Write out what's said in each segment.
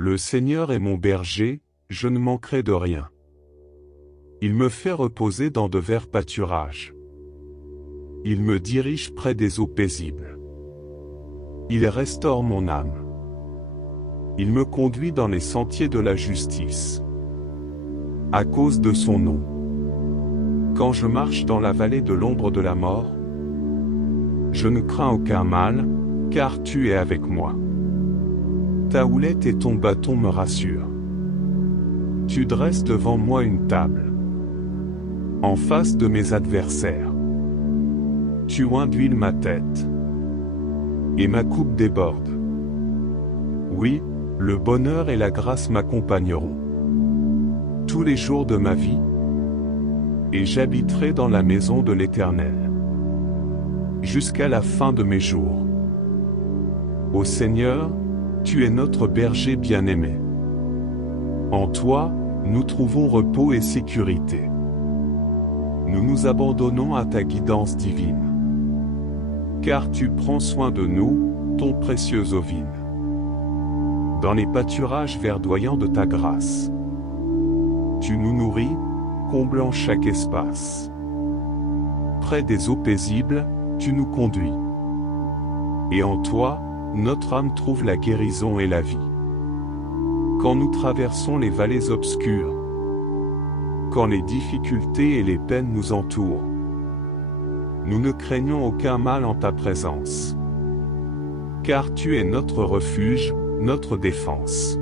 Le Seigneur est mon berger, je ne manquerai de rien. Il me fait reposer dans de verts pâturages. Il me dirige près des eaux paisibles. Il restaure mon âme. Il me conduit dans les sentiers de la justice. À cause de son nom. Quand je marche dans la vallée de l'ombre de la mort, je ne crains aucun mal, car tu es avec moi. Ta houlette et ton bâton me rassurent. Tu dresses devant moi une table, en face de mes adversaires. Tu oins d'huile ma tête, et ma coupe déborde. Oui, le bonheur et la grâce m'accompagneront tous les jours de ma vie, et j'habiterai dans la maison de l'Éternel jusqu'à la fin de mes jours. Ô Seigneur, tu es notre berger bien-aimé. En toi, nous trouvons repos et sécurité. Nous nous abandonnons à ta guidance divine. Car tu prends soin de nous, ton précieux ovine. Dans les pâturages verdoyants de ta grâce, tu nous nourris, comblant chaque espace. Près des eaux paisibles, tu nous conduis. Et en toi, notre âme trouve la guérison et la vie. Quand nous traversons les vallées obscures, quand les difficultés et les peines nous entourent, nous ne craignons aucun mal en ta présence. Car tu es notre refuge, notre défense.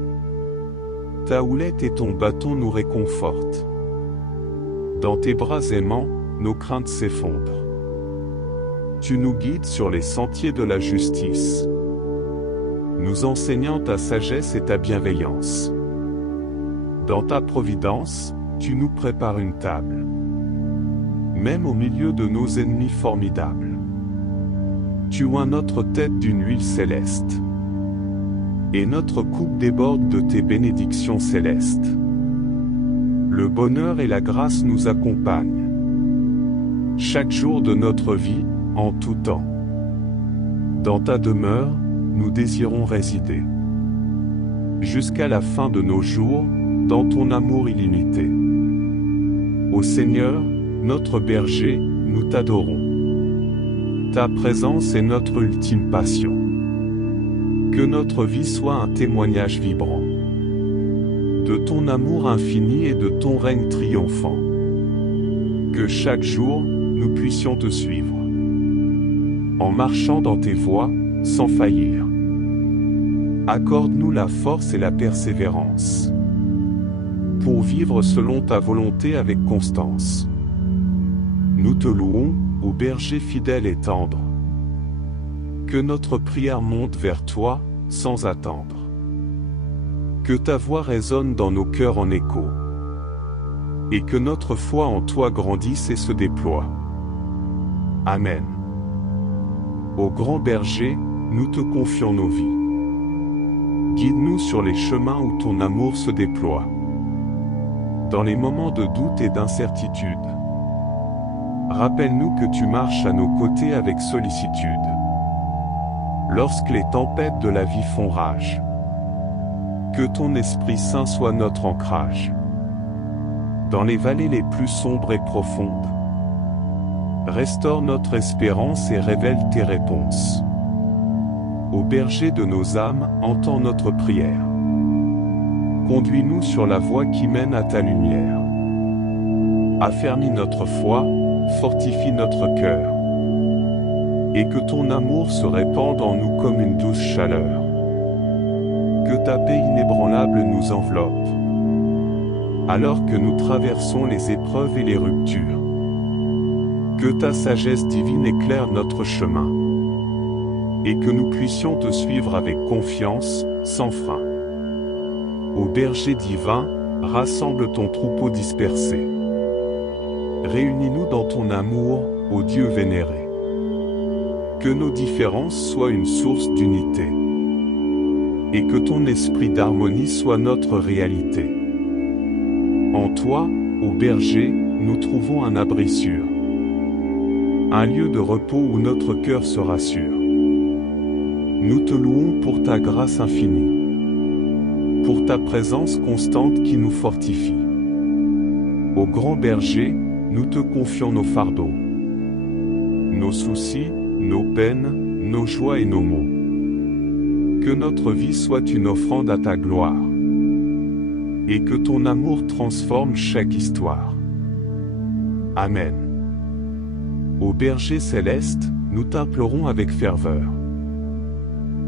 Ta houlette et ton bâton nous réconfortent. Dans tes bras aimants, nos craintes s'effondrent. Tu nous guides sur les sentiers de la justice, nous enseignant ta sagesse et ta bienveillance. Dans ta providence, tu nous prépares une table, même au milieu de nos ennemis formidables. Tu oins notre tête d'une huile céleste, et notre coupe déborde de tes bénédictions célestes. Le bonheur et la grâce nous accompagnent chaque jour de notre vie, en tout temps. Dans ta demeure, nous désirons résider jusqu'à la fin de nos jours, dans ton amour illimité. Ô Seigneur, notre berger, nous t'adorons. Ta présence est notre ultime passion. Que notre vie soit un témoignage vibrant de ton amour infini et de ton règne triomphant. Que chaque jour, nous puissions te suivre, en marchant dans tes voies, sans faillir. Accorde-nous la force et la persévérance pour vivre selon ta volonté avec constance. Nous te louons, ô berger fidèle et tendre. Que notre prière monte vers toi, sans attendre. Que ta voix résonne dans nos cœurs en écho. Et que notre foi en toi grandisse et se déploie. Amen. Ô grand berger, nous te confions nos vies. Guide-nous sur les chemins où ton amour se déploie. Dans les moments de doute et d'incertitude, rappelle-nous que tu marches à nos côtés avec sollicitude. Lorsque les tempêtes de la vie font rage, que ton Esprit Saint soit notre ancrage. Dans les vallées les plus sombres et profondes, restaure notre espérance et révèle tes réponses. Ô berger de nos âmes, entends notre prière. Conduis-nous sur la voie qui mène à ta lumière. Affermis notre foi, fortifie notre cœur. Et que ton amour se répande en nous comme une douce chaleur. Que ta paix inébranlable nous enveloppe, alors que nous traversons les épreuves et les ruptures. Que ta sagesse divine éclaire notre chemin, et que nous puissions te suivre avec confiance, sans frein. Ô berger divin, rassemble ton troupeau dispersé. Réunis-nous dans ton amour, ô Dieu vénéré. Que nos différences soient une source d'unité, et que ton esprit d'harmonie soit notre réalité. En toi, ô berger, nous trouvons un abri sûr, un lieu de repos où notre cœur se rassure. Nous te louons pour ta grâce infinie, pour ta présence constante qui nous fortifie. Ô grand berger, nous te confions nos fardeaux, nos soucis, nos peines, nos joies et nos maux. Que notre vie soit une offrande à ta gloire, et que ton amour transforme chaque histoire. Amen. Ô berger céleste, nous t'implorons avec ferveur.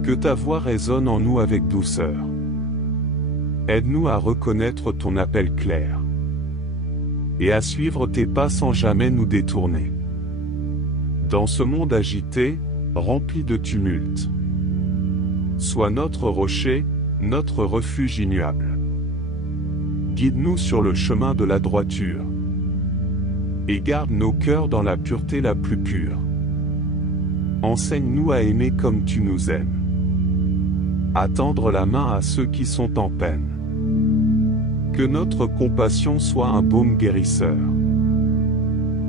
Que ta voix résonne en nous avec douceur. Aide-nous à reconnaître ton appel clair, et à suivre tes pas sans jamais nous détourner. Dans ce monde agité, rempli de tumulte, sois notre rocher, notre refuge immuable. Guide-nous sur le chemin de la droiture, et garde nos cœurs dans la pureté la plus pure. Enseigne-nous à aimer comme tu nous aimes, à tendre la main à ceux qui sont en peine. Que notre compassion soit un baume guérisseur,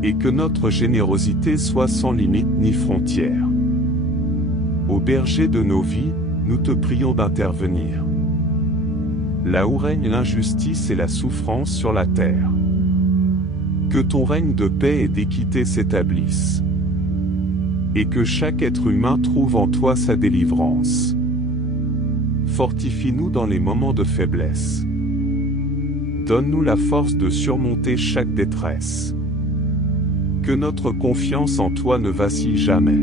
et que notre générosité soit sans limite ni frontière. Ô berger de nos vies, nous te prions d'intervenir, là où règne l'injustice et la souffrance sur la terre. Que ton règne de paix et d'équité s'établisse, et que chaque être humain trouve en toi sa délivrance. Fortifie-nous dans les moments de faiblesse. Donne-nous la force de surmonter chaque détresse. Que notre confiance en toi ne vacille jamais,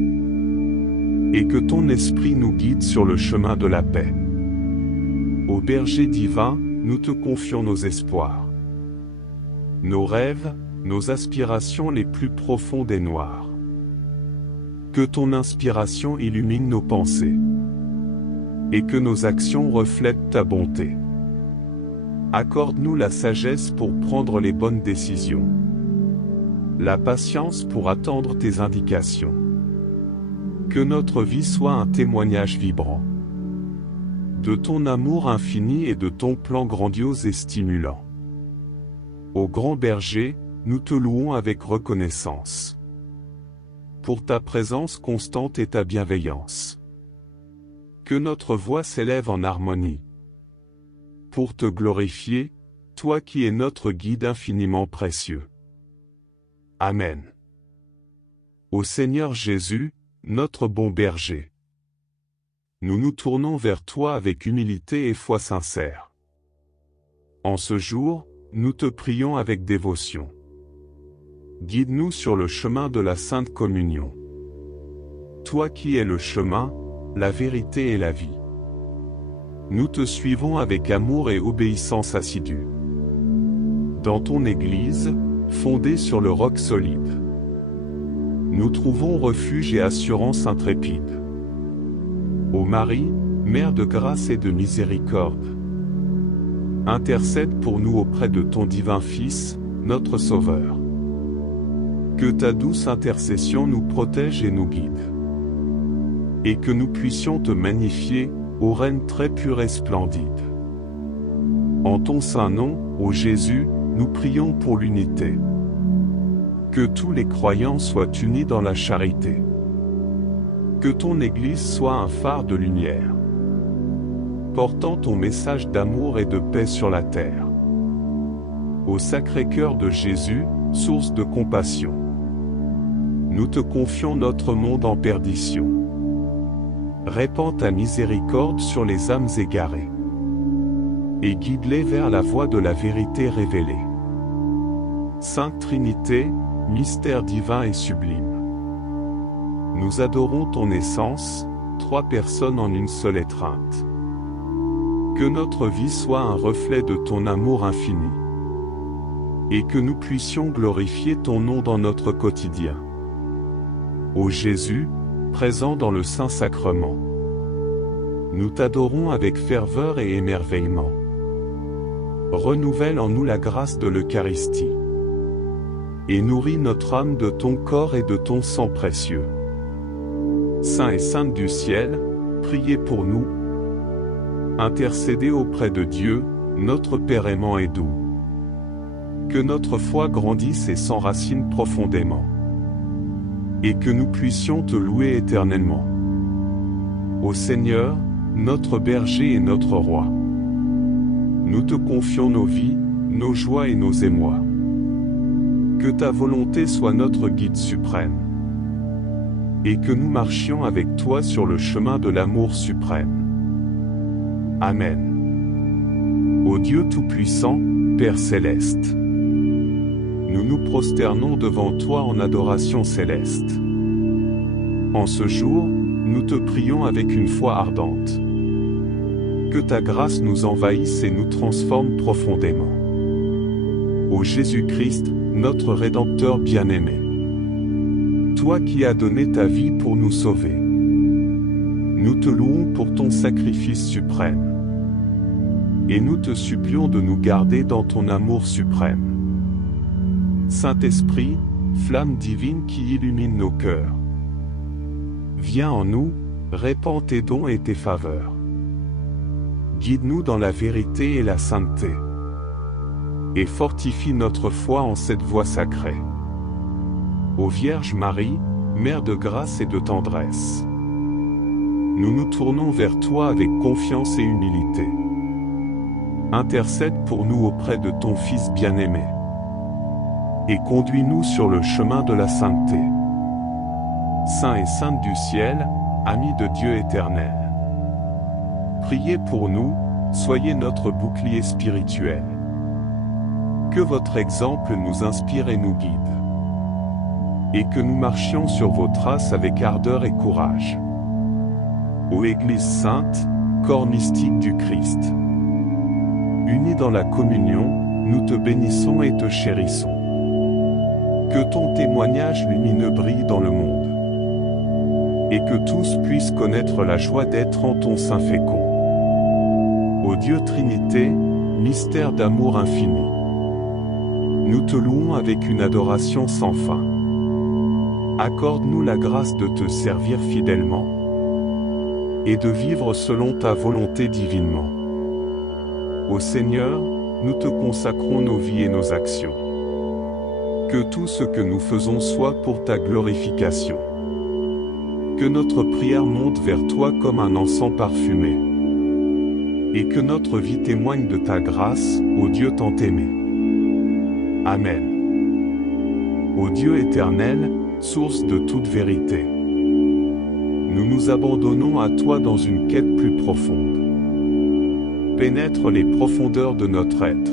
et que ton esprit nous guide sur le chemin de la paix. Ô berger divin, nous te confions nos espoirs, nos rêves, nos aspirations les plus profondes et noires. Que ton inspiration illumine nos pensées, et que nos actions reflètent ta bonté. Accorde-nous la sagesse pour prendre les bonnes décisions, la patience pour attendre tes indications. Que notre vie soit un témoignage vibrant de ton amour infini et de ton plan grandiose et stimulant. Ô grand berger, nous te louons avec reconnaissance pour ta présence constante et ta bienveillance. Que notre voix s'élève en harmonie pour te glorifier, toi qui es notre guide infiniment précieux. Amen. Ô Seigneur Jésus, notre bon berger, nous nous tournons vers toi avec humilité et foi sincère. En ce jour, nous te prions avec dévotion. Guide-nous sur le chemin de la Sainte Communion. Toi qui es le chemin, la vérité et la vie. Nous te suivons avec amour et obéissance assidue. Dans ton Église, fondée sur le roc solide, nous trouvons refuge et assurance intrépide. Ô Marie, Mère de grâce et de miséricorde, intercède pour nous auprès de ton divin Fils, notre Sauveur. Que ta douce intercession nous protège et nous guide, et que nous puissions te magnifier, ô Reine très pure et splendide. En ton saint nom, ô Jésus, nous prions pour l'unité. Que tous les croyants soient unis dans la charité. Que ton Église soit un phare de lumière, portant ton message d'amour et de paix sur la terre. Au Sacré-Cœur de Jésus, source de compassion, nous te confions notre monde en perdition. Répands ta miséricorde sur les âmes égarées, et guide-les vers la voie de la vérité révélée. Sainte Trinité, mystère divin et sublime, nous adorons ton essence, trois personnes en une seule étreinte. Que notre vie soit un reflet de ton amour infini, et que nous puissions glorifier ton nom dans notre quotidien. Ô Jésus, présent dans le Saint-Sacrement, nous t'adorons avec ferveur et émerveillement. Renouvelle en nous la grâce de l'Eucharistie, et nourris notre âme de ton corps et de ton sang précieux. Saints et saintes du ciel, priez pour nous. Intercédez auprès de Dieu, notre Père aimant et doux. Que notre foi grandisse et s'enracine profondément, et que nous puissions te louer éternellement. Ô Seigneur, notre berger et notre roi, Nous te confions nos vies, nos joies et nos émois. Que ta volonté soit notre guide suprême. Et que nous marchions avec toi sur le chemin de l'amour suprême. Amen. Ô Dieu Tout-Puissant, Père Céleste, nous nous prosternons devant toi en adoration céleste. En ce jour, nous te prions avec une foi ardente. Que ta grâce nous envahisse et nous transforme profondément. Ô Jésus-Christ, notre Rédempteur bien-aimé, toi qui as donné ta vie pour nous sauver, nous te louons pour ton sacrifice suprême. Et nous te supplions de nous garder dans ton amour suprême. Saint-Esprit, flamme divine qui illumine nos cœurs, viens en nous, répands tes dons et tes faveurs. Guide-nous dans la vérité et la sainteté. Et fortifie notre foi en cette voie sacrée. Ô Vierge Marie, Mère de grâce et de tendresse, nous nous tournons vers toi avec confiance et humilité. Intercède pour nous auprès de ton Fils bien-aimé. Et conduis-nous sur le chemin de la sainteté. Saints et saintes du ciel, amis de Dieu éternel, priez pour nous, soyez notre bouclier spirituel. Que votre exemple nous inspire et nous guide. Et que nous marchions sur vos traces avec ardeur et courage. Ô Église sainte, corps mystique du Christ, unis dans la communion, nous te bénissons et te chérissons. Que ton témoignage lumineux brille dans le monde. Et que tous puissent connaître la joie d'être en ton sein fécond. Ô Dieu Trinité, mystère d'amour infini, nous te louons avec une adoration sans fin. Accorde-nous la grâce de te servir fidèlement et de vivre selon ta volonté divinement. Ô Seigneur, nous te consacrons nos vies et nos actions. Que tout ce que nous faisons soit pour ta glorification. Que notre prière monte vers toi comme un encens parfumé. Et que notre vie témoigne de ta grâce, ô Dieu tant aimé. Amen. Ô Dieu éternel, source de toute vérité, nous nous abandonnons à toi dans une quête plus profonde. Pénètre les profondeurs de notre être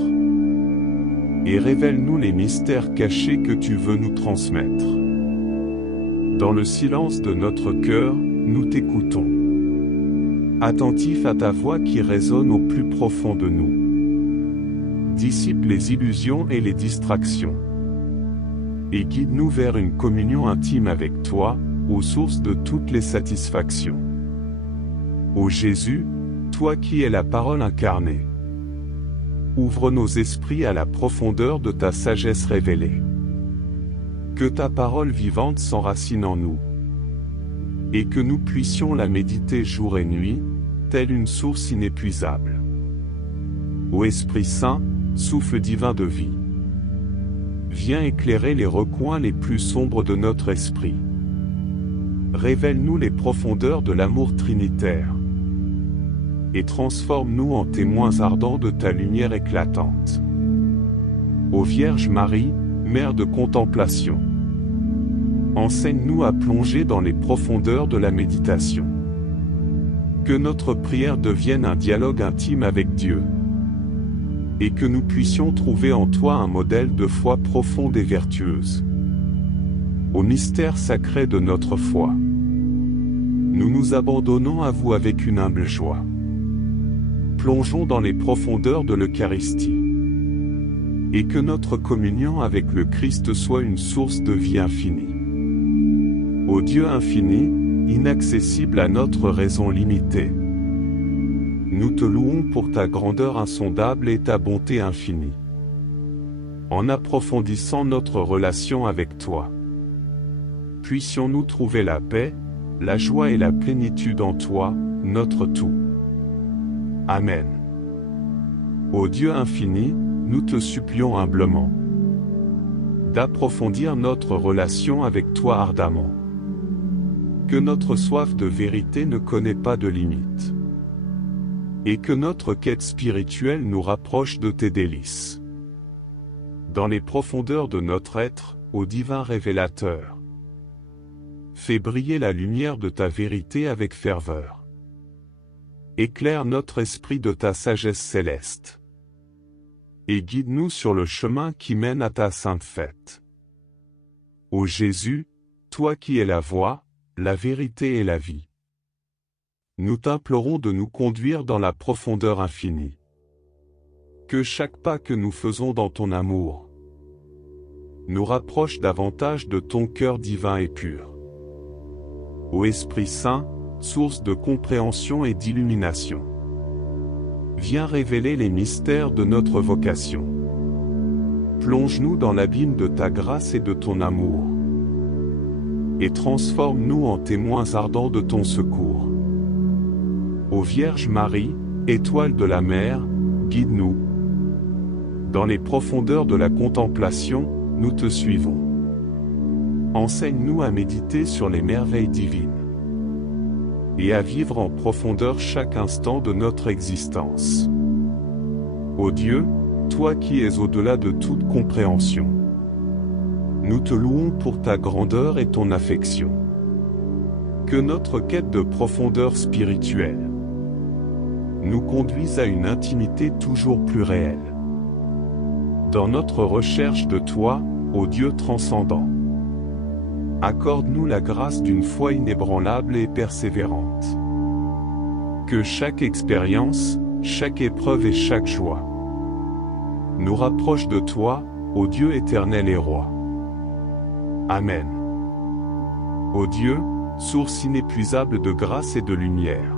et révèle-nous les mystères cachés que tu veux nous transmettre. Dans le silence de notre cœur, nous t'écoutons, attentifs à ta voix qui résonne au plus profond de nous. Dissipe les illusions et les distractions, et guide-nous vers une communion intime avec toi, aux sources de toutes les satisfactions. Ô Jésus, toi qui es la parole incarnée, ouvre nos esprits à la profondeur de ta sagesse révélée. Que ta parole vivante s'enracine en nous, et que nous puissions la méditer jour et nuit, telle une source inépuisable. Ô Esprit Saint, souffle divin de vie, viens éclairer les recoins les plus sombres de notre esprit. Révèle-nous les profondeurs de l'amour trinitaire, et transforme-nous en témoins ardents de ta lumière éclatante. Ô Vierge Marie, Mère de contemplation, enseigne-nous à plonger dans les profondeurs de la méditation. Que notre prière devienne un dialogue intime avec Dieu, et que nous puissions trouver en toi un modèle de foi profonde et vertueuse. Au mystère sacré de notre foi, nous nous abandonnons à vous avec une humble joie. Plongeons dans les profondeurs de l'Eucharistie, et que notre communion avec le Christ soit une source de vie infinie. Ô Dieu infini, inaccessible à notre raison limitée, nous te louons pour ta grandeur insondable et ta bonté infinie. En approfondissant notre relation avec toi, puissions-nous trouver la paix, la joie et la plénitude en toi, notre tout. Amen. Ô Dieu infini, nous te supplions humblement d'approfondir notre relation avec toi ardemment. Que notre soif de vérité ne connaît pas de limite. et que notre quête spirituelle nous rapproche de tes délices. Dans les profondeurs de notre être, ô divin révélateur, fais briller la lumière de ta vérité avec ferveur. Éclaire notre esprit de ta sagesse céleste. Et guide-nous sur le chemin qui mène à ta sainte fête. Ô Jésus, toi qui es la voie, la vérité et la vie, nous t'implorons de nous conduire dans la profondeur infinie. Que chaque pas que nous faisons dans ton amour nous rapproche davantage de ton cœur divin et pur. Ô Esprit Saint, source de compréhension et d'illumination, viens révéler les mystères de notre vocation. Plonge-nous dans l'abîme de ta grâce et de ton amour, et transforme-nous en témoins ardents de ton secours. Ô Vierge Marie, étoile de la mer, guide-nous. Dans les profondeurs de la contemplation, nous te suivons. Enseigne-nous à méditer sur les merveilles divines et à vivre en profondeur chaque instant de notre existence. Ô Dieu, toi qui es au-delà de toute compréhension, nous te louons pour ta grandeur et ton affection. Que notre quête de profondeur spirituelle nous conduise à une intimité toujours plus réelle. Dans notre recherche de toi, ô Dieu transcendant, accorde-nous la grâce d'une foi inébranlable et persévérante. Que chaque expérience, chaque épreuve et chaque joie nous rapproche de toi, ô Dieu éternel et roi. Amen. Ô Dieu, source inépuisable de grâce et de lumière,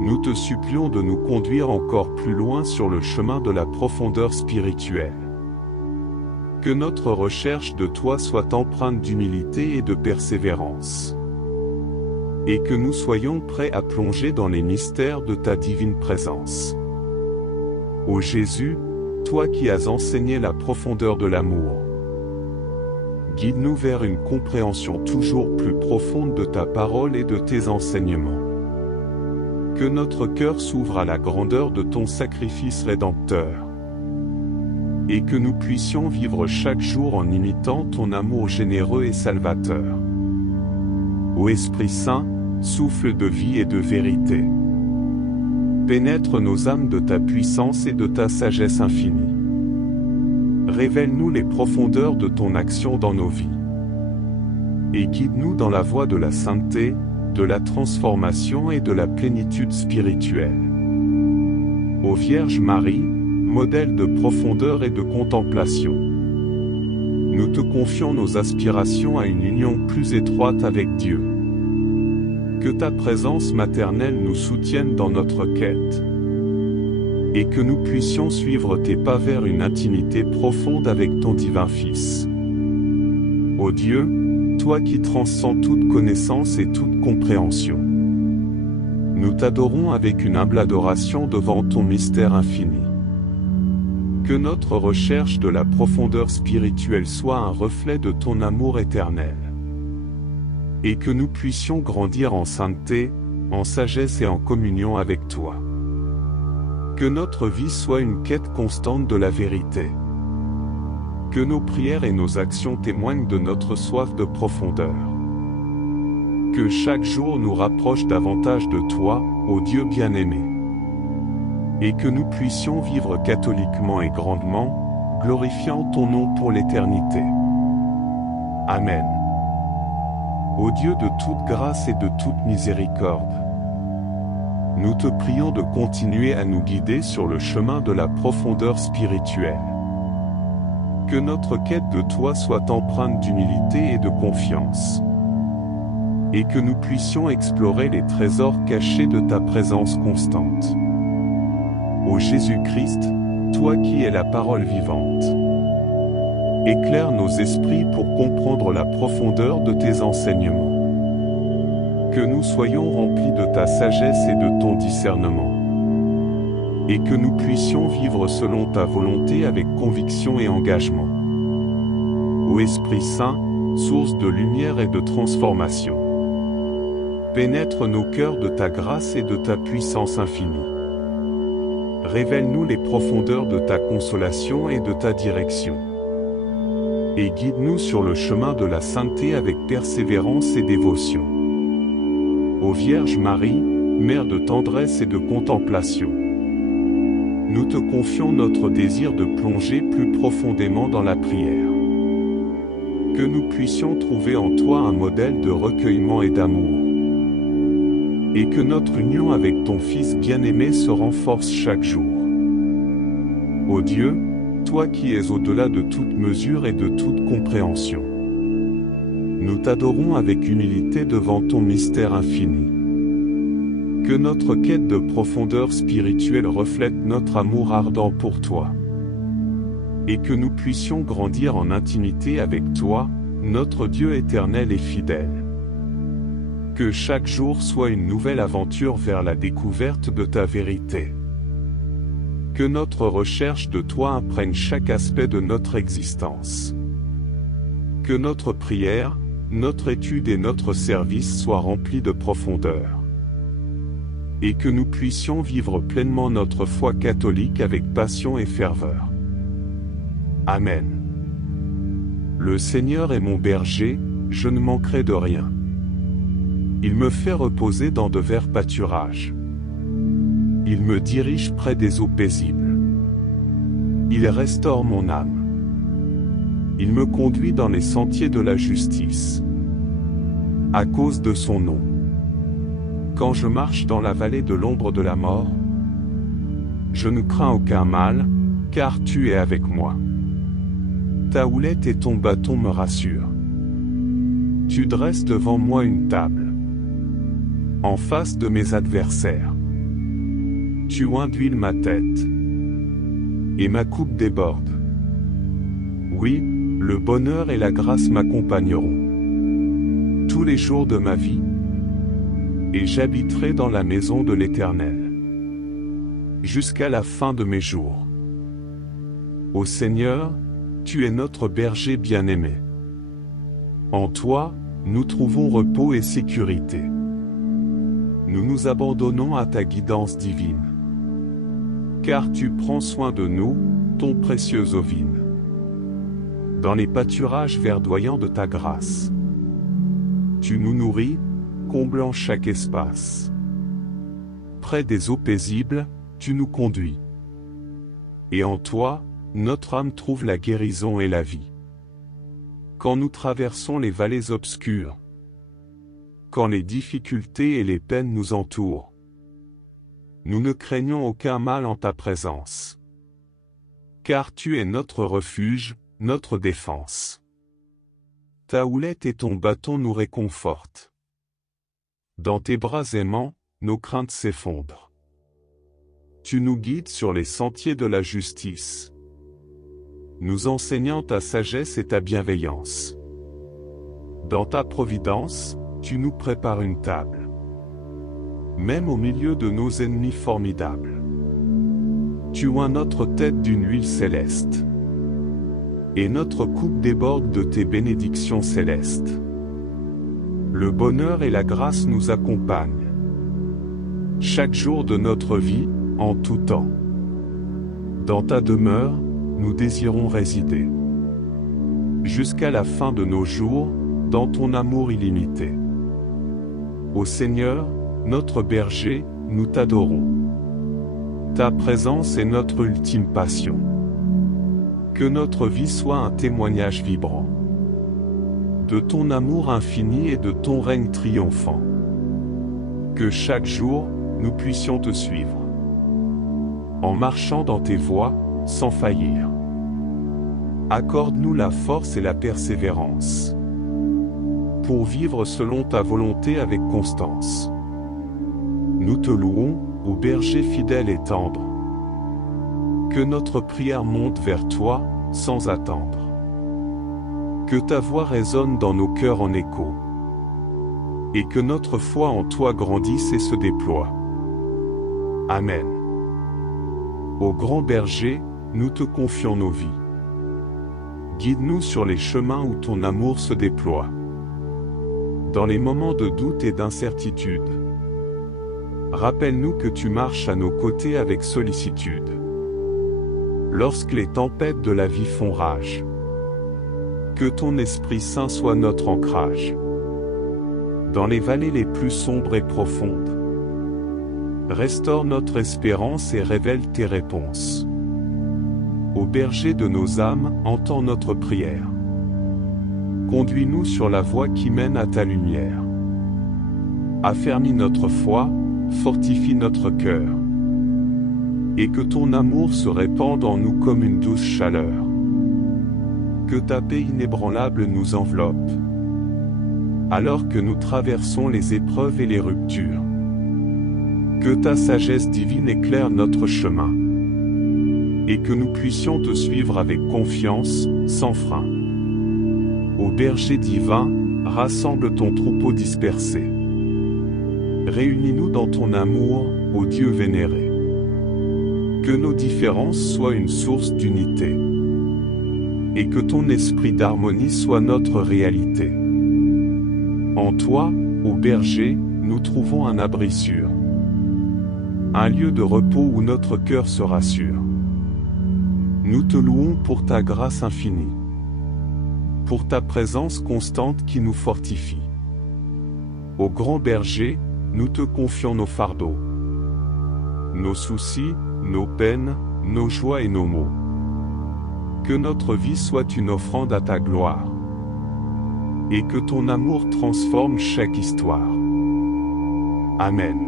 nous te supplions de nous conduire encore plus loin sur le chemin de la profondeur spirituelle. Que notre recherche de toi soit empreinte d'humilité et de persévérance, et que nous soyons prêts à plonger dans les mystères de ta divine présence. Ô Jésus, toi qui as enseigné la profondeur de l'amour, guide-nous vers une compréhension toujours plus profonde de ta parole et de tes enseignements. Que notre cœur s'ouvre à la grandeur de ton sacrifice rédempteur, et que nous puissions vivre chaque jour en imitant ton amour généreux et salvateur. Ô Esprit Saint, souffle de vie et de vérité, pénètre nos âmes de ta puissance et de ta sagesse infinie. Révèle-nous les profondeurs de ton action dans nos vies, et guide-nous dans la voie de la sainteté, de la transformation et de la plénitude spirituelle. Ô Vierge Marie, modèle de profondeur et de contemplation, nous te confions nos aspirations à une union plus étroite avec Dieu. Que ta présence maternelle nous soutienne dans notre quête, et que nous puissions suivre tes pas vers une intimité profonde avec ton divin Fils. Ô Dieu, toi qui transcends toute connaissance et toute compréhension, nous t'adorons avec une humble adoration devant ton mystère infini. Que notre recherche de la profondeur spirituelle soit un reflet de ton amour éternel, et que nous puissions grandir en sainteté, en sagesse et en communion avec toi. Que notre vie soit une quête constante de la vérité. Que nos prières et nos actions témoignent de notre soif de profondeur. Que chaque jour nous rapproche davantage de toi, ô Dieu bien-aimé. Et que nous puissions vivre catholiquement et grandement, glorifiant ton nom pour l'éternité. Amen. Ô Dieu de toute grâce et de toute miséricorde, nous te prions de continuer à nous guider sur le chemin de la profondeur spirituelle. Que notre quête de toi soit empreinte d'humilité et de confiance, et que nous puissions explorer les trésors cachés de ta présence constante. Ô Jésus-Christ, toi qui es la parole vivante, éclaire nos esprits pour comprendre la profondeur de tes enseignements. Que nous soyons remplis de ta sagesse et de ton discernement, et que nous puissions vivre selon ta volonté avec conviction et engagement. Ô Esprit Saint, source de lumière et de transformation, Pénètre nos cœurs de ta grâce et de ta puissance infinie. Révèle-nous les profondeurs de ta consolation et de ta direction. Et guide-nous sur le chemin de la sainteté avec persévérance et dévotion. Ô Vierge Marie, Mère de tendresse et de contemplation, nous te confions notre désir de plonger plus profondément dans la prière. Que nous puissions trouver en toi un modèle de recueillement et d'amour. Et que notre union avec ton Fils bien-aimé se renforce chaque jour. Ô Dieu, toi qui es au-delà de toute mesure et de toute compréhension, nous t'adorons avec humilité devant ton mystère infini. Que notre quête de profondeur spirituelle reflète notre amour ardent pour toi. Et que nous puissions grandir en intimité avec toi, notre Dieu éternel et fidèle. Que chaque jour soit une nouvelle aventure vers la découverte de ta vérité. Que notre recherche de toi imprègne chaque aspect de notre existence. Que notre prière, notre étude et notre service soient remplis de profondeur. Et que nous puissions vivre pleinement notre foi catholique avec passion et ferveur. Amen. Le Seigneur est mon berger, je ne manquerai de rien. Il me fait reposer dans de verts pâturages. Il me dirige près des eaux paisibles. Il restaure mon âme. Il me conduit dans les sentiers de la justice. À cause de son nom. Quand je marche dans la vallée de l'ombre de la mort, je ne crains aucun mal, car tu es avec moi. Ta houlette et ton bâton me rassurent. Tu dresses devant moi une table en face de mes adversaires. Tu induis ma tête, et ma coupe déborde. Oui, le bonheur et la grâce m'accompagneront tous les jours de ma vie, et j'habiterai dans la maison de l'Éternel jusqu'à la fin de mes jours. Ô Seigneur, tu es notre berger bien-aimé. En toi, nous trouvons repos et sécurité. Nous nous abandonnons à ta guidance divine. Car tu prends soin de nous, ton précieux ovine. Dans les pâturages verdoyants de ta grâce, tu nous nourris, comblant chaque espace. Près des eaux paisibles, tu nous conduis. Et en toi, notre âme trouve la guérison et la vie. Quand nous traversons les vallées obscures, quand les difficultés et les peines nous entourent, nous ne craignons aucun mal en ta présence. Car tu es notre refuge, notre défense. Ta houlette et ton bâton nous réconfortent. Dans tes bras aimants, nos craintes s'effondrent. Tu nous guides sur les sentiers de la justice, nous enseignant ta sagesse et ta bienveillance. Dans ta providence, tu nous prépares une table, même au milieu de nos ennemis formidables. Tu oins notre tête d'une huile céleste, et notre coupe déborde de tes bénédictions célestes. Le bonheur et la grâce nous accompagnent chaque jour de notre vie, en tout temps. Dans ta demeure, nous désirons résider jusqu'à la fin de nos jours, dans ton amour illimité. Ô Seigneur, notre berger, nous t'adorons. Ta présence est notre ultime passion. Que notre vie soit un témoignage vibrant de ton amour infini et de ton règne triomphant. Que chaque jour, nous puissions te suivre, en marchant dans tes voies, sans faillir. Accorde-nous la force et la persévérance, pour vivre selon ta volonté avec constance. Nous te louons, ô berger fidèle et tendre. Que notre prière monte vers toi, sans attendre. Que ta voix résonne dans nos cœurs en écho. Et que notre foi en toi grandisse et se déploie. Amen. Ô grand berger, nous te confions nos vies. Guide-nous sur les chemins où ton amour se déploie. dans les moments de doute et d'incertitude. Rappelle-nous que tu marches à nos côtés avec sollicitude. Lorsque les tempêtes de la vie font rage, que ton Esprit Saint soit notre ancrage. Dans les vallées les plus sombres et profondes, restaure notre espérance et révèle tes réponses. Ô berger de nos âmes, entends notre prière. Conduis-nous sur la voie qui mène à ta lumière. Affermis notre foi, fortifie notre cœur. Et que ton amour se répande en nous comme une douce chaleur. Que ta paix inébranlable nous enveloppe, alors que nous traversons les épreuves et les ruptures. Que ta sagesse divine éclaire notre chemin, et que nous puissions te suivre avec confiance, sans frein. Ô berger divin, rassemble ton troupeau dispersé. Réunis-nous dans ton amour, ô Dieu vénéré. Que nos différences soient une source d'unité, et que ton esprit d'harmonie soit notre réalité. En toi, ô berger, nous trouvons un abri sûr, un lieu de repos où notre cœur se rassure. Nous te louons pour ta grâce infinie, pour ta présence constante qui nous fortifie. Ô grand berger, nous te confions nos fardeaux, nos soucis, nos peines, nos joies et nos maux. Que notre vie soit une offrande à ta gloire, et que ton amour transforme chaque histoire. Amen.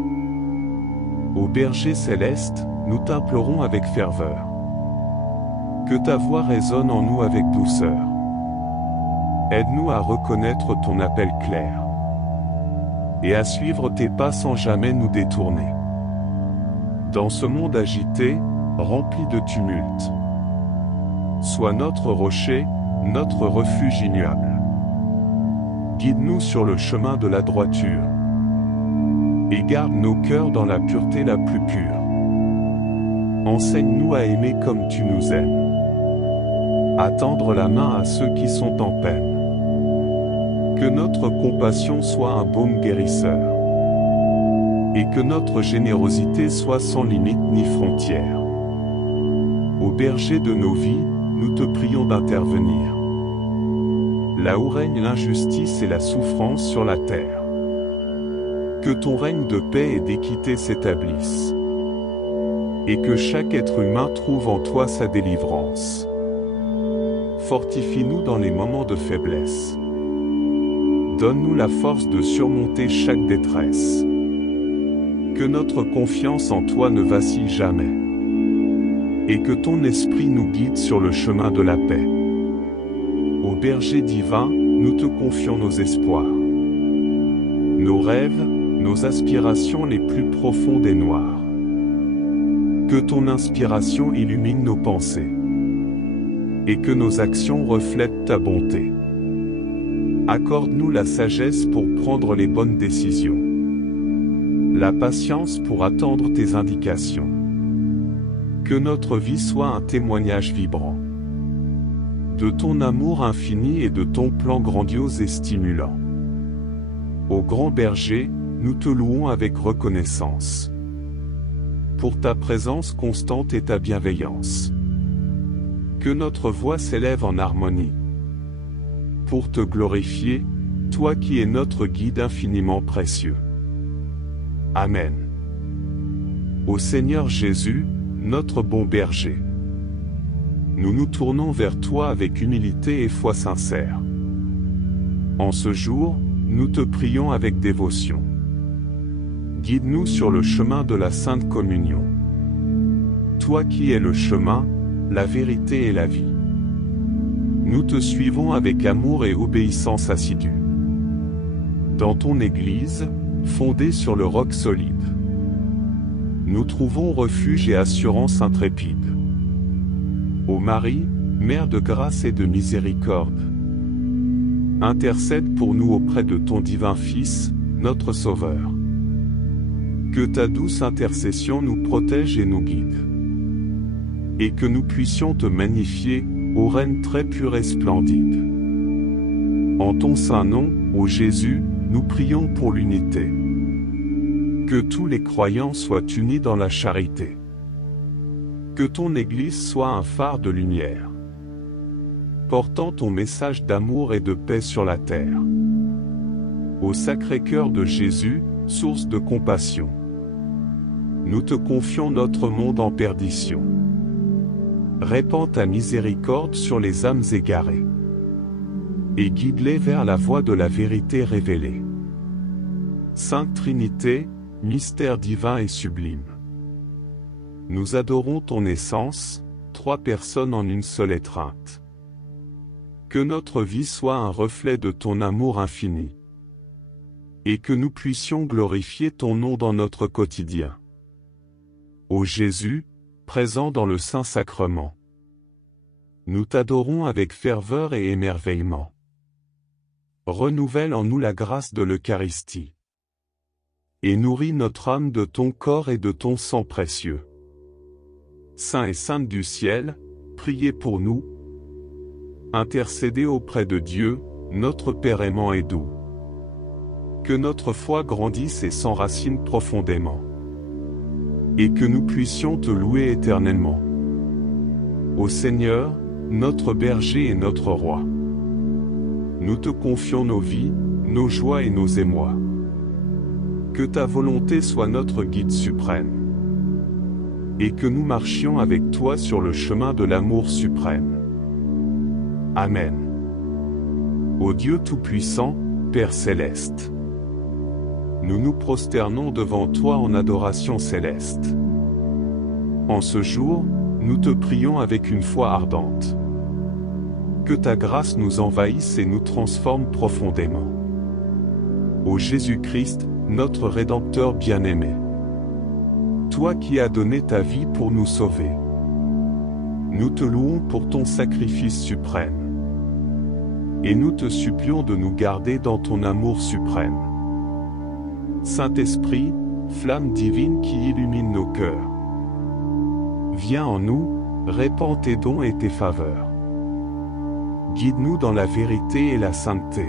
Ô berger céleste, nous t'implorons avec ferveur. Que ta voix résonne en nous avec douceur. Aide-nous à reconnaître ton appel clair, et à suivre tes pas sans jamais nous détourner. Dans ce monde agité, rempli de tumulte, sois notre rocher, notre refuge immuable. Guide-nous sur le chemin de la droiture, et garde nos cœurs dans la pureté la plus pure. Enseigne-nous à aimer comme tu nous aimes, à tendre la main à ceux qui sont en peine. Que notre compassion soit un baume guérisseur, et que notre générosité soit sans limite ni frontière. Ô berger de nos vies, nous te prions d'intervenir, là où règne l'injustice et la souffrance sur la terre. Que ton règne de paix et d'équité s'établisse, et que chaque être humain trouve en toi sa délivrance. Fortifie-nous dans les moments de faiblesse. Donne-nous la force de surmonter chaque détresse. Que notre confiance en toi ne vacille jamais, et que ton esprit nous guide sur le chemin de la paix. Ô berger divin, nous te confions nos espoirs, nos rêves, nos aspirations les plus profondes et noires. Que ton inspiration illumine nos pensées, et que nos actions reflètent ta bonté. Accorde-nous la sagesse pour prendre les bonnes décisions, la patience pour attendre tes indications. Que notre vie soit un témoignage vibrant de ton amour infini et de ton plan grandiose et stimulant. Ô grand berger, nous te louons avec reconnaissance pour ta présence constante et ta bienveillance. Que notre voix s'élève en harmonie pour te glorifier, toi qui es notre guide infiniment précieux. Amen. Ô Seigneur Jésus, notre bon berger, nous nous tournons vers toi avec humilité et foi sincère. En ce jour, nous te prions avec dévotion. Guide-nous sur le chemin de la Sainte Communion. Toi qui es le chemin, la vérité et la vie. Nous te suivons avec amour et obéissance assidue. Dans ton Église, fondée sur le roc solide, nous trouvons refuge et assurance intrépide. Ô Marie, Mère de grâce et de miséricorde, intercède pour nous auprès de ton divin Fils, notre Sauveur. Que ta douce intercession nous protège et nous guide, et que nous puissions te magnifier, ô Reine très pure et splendide. En ton saint nom, ô Jésus, nous prions pour l'unité. Que tous les croyants soient unis dans la charité. Que ton Église soit un phare de lumière, portant ton message d'amour et de paix sur la terre. Au Sacré-Cœur de Jésus, source de compassion, nous te confions notre monde en perdition. Répands ta miséricorde sur les âmes égarées, et guide-les vers la voie de la vérité révélée. Sainte Trinité, mystère divin et sublime, nous adorons ton essence, trois personnes en une seule étreinte. Que notre vie soit un reflet de ton amour infini, et que nous puissions glorifier ton nom dans notre quotidien. Ô Jésus, présent dans le Saint-Sacrement, nous t'adorons avec ferveur et émerveillement. Renouvelle en nous la grâce de l'Eucharistie, et nourris notre âme de ton corps et de ton sang précieux. Saints et saintes du ciel, priez pour nous. Intercédez auprès de Dieu, notre Père aimant et doux. Que notre foi grandisse et s'enracine profondément, et que nous puissions te louer éternellement. Ô Seigneur, notre berger et notre roi, nous te confions nos vies, nos joies et nos émois. Que ta volonté soit notre guide suprême, et que nous marchions avec toi sur le chemin de l'amour suprême. Amen. Ô Dieu Tout-Puissant, Père Céleste, nous nous prosternons devant toi en adoration céleste. En ce jour, nous te prions avec une foi ardente. Que ta grâce nous envahisse et nous transforme profondément. Ô Jésus-Christ, notre Rédempteur bien-aimé, toi qui as donné ta vie pour nous sauver, nous te louons pour ton sacrifice suprême, et nous te supplions de nous garder dans ton amour suprême. Saint-Esprit, flamme divine qui illumine nos cœurs, viens en nous, répands tes dons et tes faveurs. Guide-nous dans la vérité et la sainteté,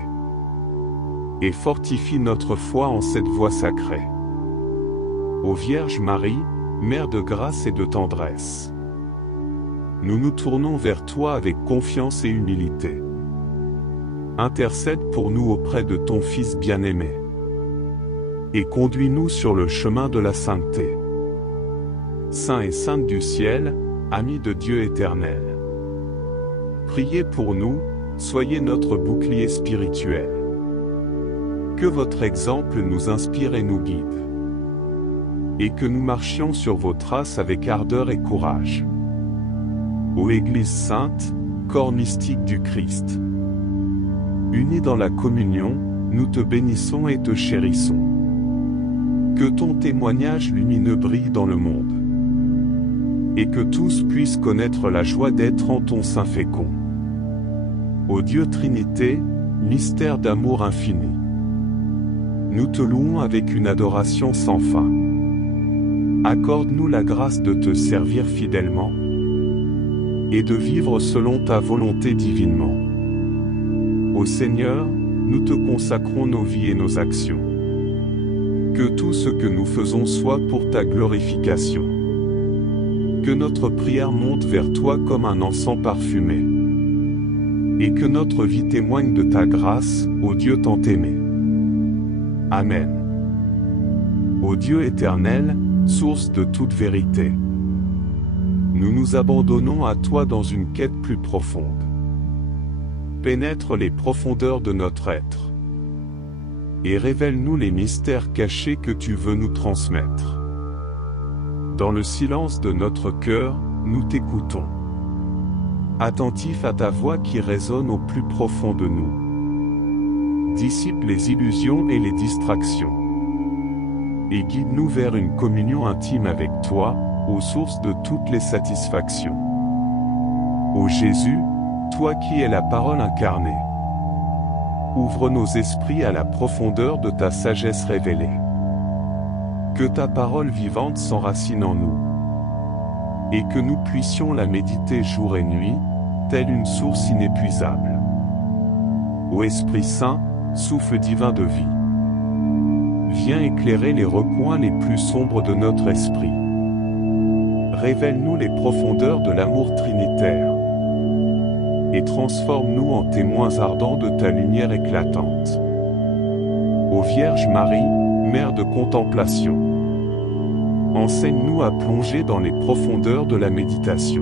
et fortifie notre foi en cette voie sacrée. Ô Vierge Marie, Mère de grâce et de tendresse, nous nous tournons vers toi avec confiance et humilité. Intercède pour nous auprès de ton Fils bien-aimé, et conduis-nous sur le chemin de la sainteté. Saints et saintes du ciel, amis de Dieu éternel, priez pour nous, soyez notre bouclier spirituel. Que votre exemple nous inspire et nous guide, et que nous marchions sur vos traces avec ardeur et courage. Ô Église sainte, corps mystique du Christ, unis dans la communion, nous te bénissons et te chérissons. Que ton témoignage lumineux brille dans le monde, et que tous puissent connaître la joie d'être en ton sein fécond. Ô Dieu Trinité, mystère d'amour infini, nous te louons avec une adoration sans fin. Accorde-nous la grâce de te servir fidèlement, et de vivre selon ta volonté divinement. Ô Seigneur, nous te consacrons nos vies et nos actions. Que tout ce que nous faisons soit pour ta glorification. Que notre prière monte vers toi comme un encens parfumé, et que notre vie témoigne de ta grâce, ô Dieu tant aimé. Amen. Ô Dieu éternel, source de toute vérité, nous nous abandonnons à toi dans une quête plus profonde. Pénètre les profondeurs de notre être, et révèle-nous les mystères cachés que tu veux nous transmettre. Dans le silence de notre cœur, nous t'écoutons, attentifs à ta voix qui résonne au plus profond de nous. Dissipe les illusions et les distractions, et guide-nous vers une communion intime avec toi, aux sources de toutes les satisfactions. Ô Jésus, toi qui es la parole incarnée, ouvre nos esprits à la profondeur de ta sagesse révélée. Que ta parole vivante s'enracine en nous, et que nous puissions la méditer jour et nuit, telle une source inépuisable. Ô Esprit Saint, souffle divin de vie, Viens éclairer les recoins les plus sombres de notre esprit. Révèle-nous les profondeurs de l'amour trinitaire. Et transforme-nous en témoins ardents de ta lumière éclatante. Ô Vierge Marie, Mère de contemplation, enseigne-nous à plonger dans les profondeurs de la méditation.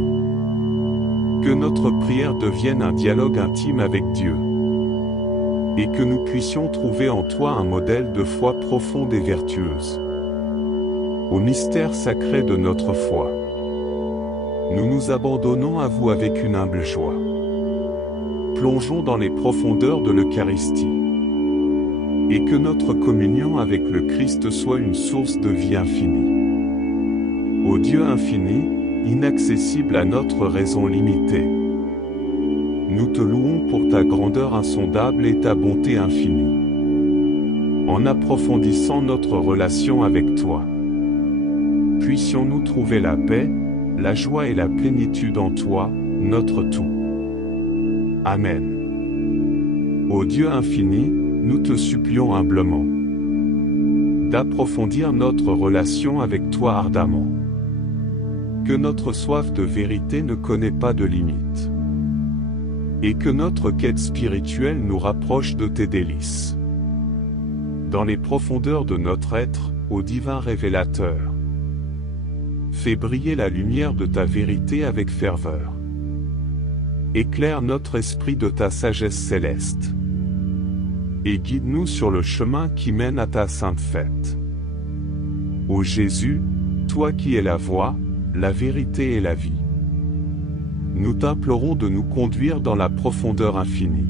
Que notre prière devienne un dialogue intime avec Dieu. Et que nous puissions trouver en toi un modèle de foi profonde et vertueuse. Au mystère sacré de notre foi, nous nous abandonnons à vous avec une humble joie. Plongeons dans les profondeurs de l'Eucharistie. Et que notre communion avec le Christ soit une source de vie infinie. Ô Dieu infini, inaccessible à notre raison limitée, nous te louons pour ta grandeur insondable et ta bonté infinie. En approfondissant notre relation avec toi, puissions-nous trouver la paix, la joie et la plénitude en toi, notre tout. Amen. Ô Dieu infini, nous te supplions humblement d'approfondir notre relation avec toi ardemment. Que notre soif de vérité ne connaît pas de limite. Et que notre quête spirituelle nous rapproche de tes délices. Dans les profondeurs de notre être, ô divin révélateur, fais briller la lumière de ta vérité avec ferveur. Éclaire notre esprit de ta sagesse céleste. Et guide-nous sur le chemin qui mène à ta sainte fête. Ô Jésus, toi qui es la voie, la vérité et la vie, nous t'implorons de nous conduire dans la profondeur infinie.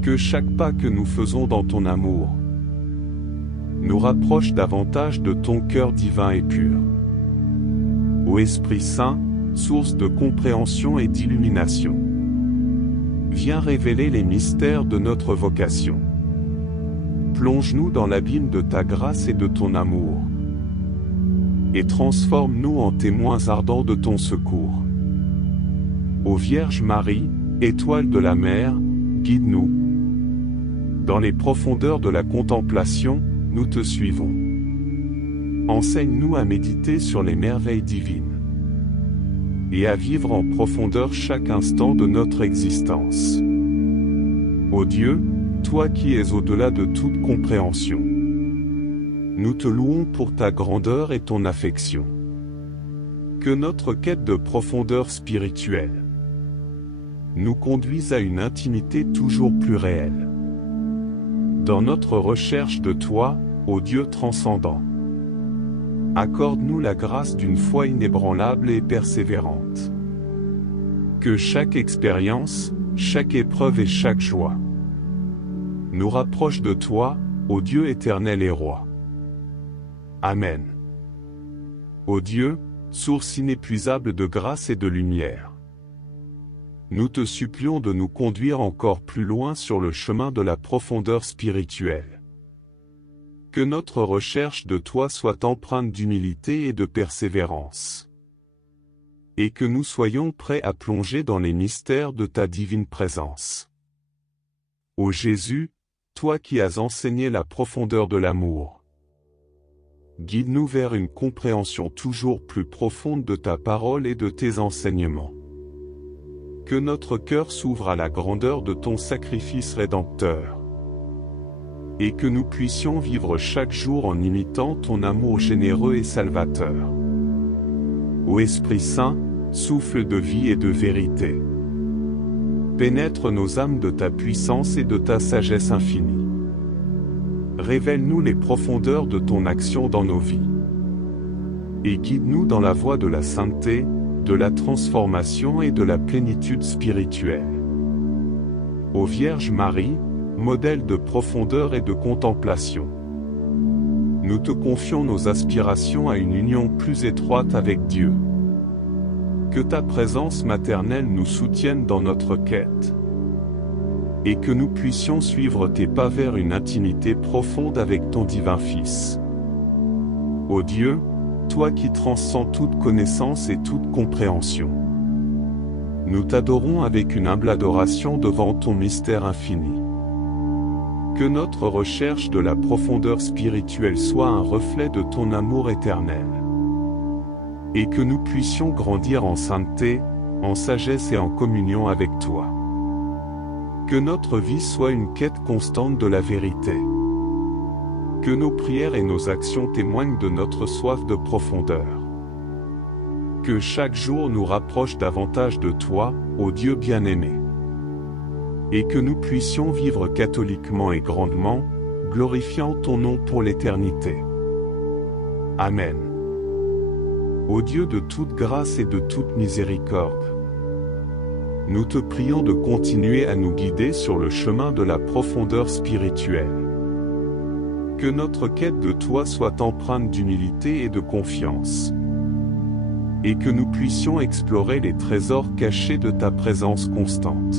Que chaque pas que nous faisons dans ton amour nous rapproche davantage de ton cœur divin et pur. Ô Esprit Saint, source de compréhension et d'illumination, viens révéler les mystères de notre vocation. Plonge-nous dans l'abîme de ta grâce et de ton amour. Et transforme-nous en témoins ardents de ton secours. Ô Vierge Marie, étoile de la mer, guide-nous. Dans les profondeurs de la contemplation, nous te suivons. Enseigne-nous à méditer sur les merveilles divines et à vivre en profondeur chaque instant de notre existence. Ô Dieu, toi qui es au-delà de toute compréhension, nous te louons pour ta grandeur et ton affection. Que notre quête de profondeur spirituelle nous conduise à une intimité toujours plus réelle. Dans notre recherche de toi, ô Dieu transcendant, accorde-nous la grâce d'une foi inébranlable et persévérante. Que chaque expérience, chaque épreuve et chaque joie nous rapproche de toi, ô Dieu éternel et roi. Amen. Ô Dieu, source inépuisable de grâce et de lumière, nous te supplions de nous conduire encore plus loin sur le chemin de la profondeur spirituelle. Que notre recherche de toi soit empreinte d'humilité et de persévérance. Et que nous soyons prêts à plonger dans les mystères de ta divine présence. Ô Jésus, toi qui as enseigné la profondeur de l'amour, guide-nous vers une compréhension toujours plus profonde de ta parole et de tes enseignements. Que notre cœur s'ouvre à la grandeur de ton sacrifice rédempteur. Et que nous puissions vivre chaque jour en imitant ton amour généreux et salvateur. Ô Esprit Saint, souffle de vie et de vérité, pénètre nos âmes de ta puissance et de ta sagesse infinie. Révèle-nous les profondeurs de ton action dans nos vies. Et guide-nous dans la voie de la sainteté, de la transformation et de la plénitude spirituelle. Ô Vierge Marie, modèle de profondeur et de contemplation, nous te confions nos aspirations à une union plus étroite avec Dieu. Que ta présence maternelle nous soutienne dans notre quête, et que nous puissions suivre tes pas vers une intimité profonde avec ton divin Fils. Ô Dieu, toi qui transcends toute connaissance et toute compréhension, nous t'adorons avec une humble adoration devant ton mystère infini. Que notre recherche de la profondeur spirituelle soit un reflet de ton amour éternel. Et que nous puissions grandir en sainteté, en sagesse et en communion avec toi. Que notre vie soit une quête constante de la vérité. Que nos prières et nos actions témoignent de notre soif de profondeur. Que chaque jour nous rapproche davantage de toi, ô Dieu bien-aimé. Et que nous puissions vivre catholiquement et grandement, glorifiant ton nom pour l'éternité. Amen. Ô Dieu de toute grâce et de toute miséricorde, nous te prions de continuer à nous guider sur le chemin de la profondeur spirituelle. Que notre quête de toi soit empreinte d'humilité et de confiance. Et que nous puissions explorer les trésors cachés de ta présence constante.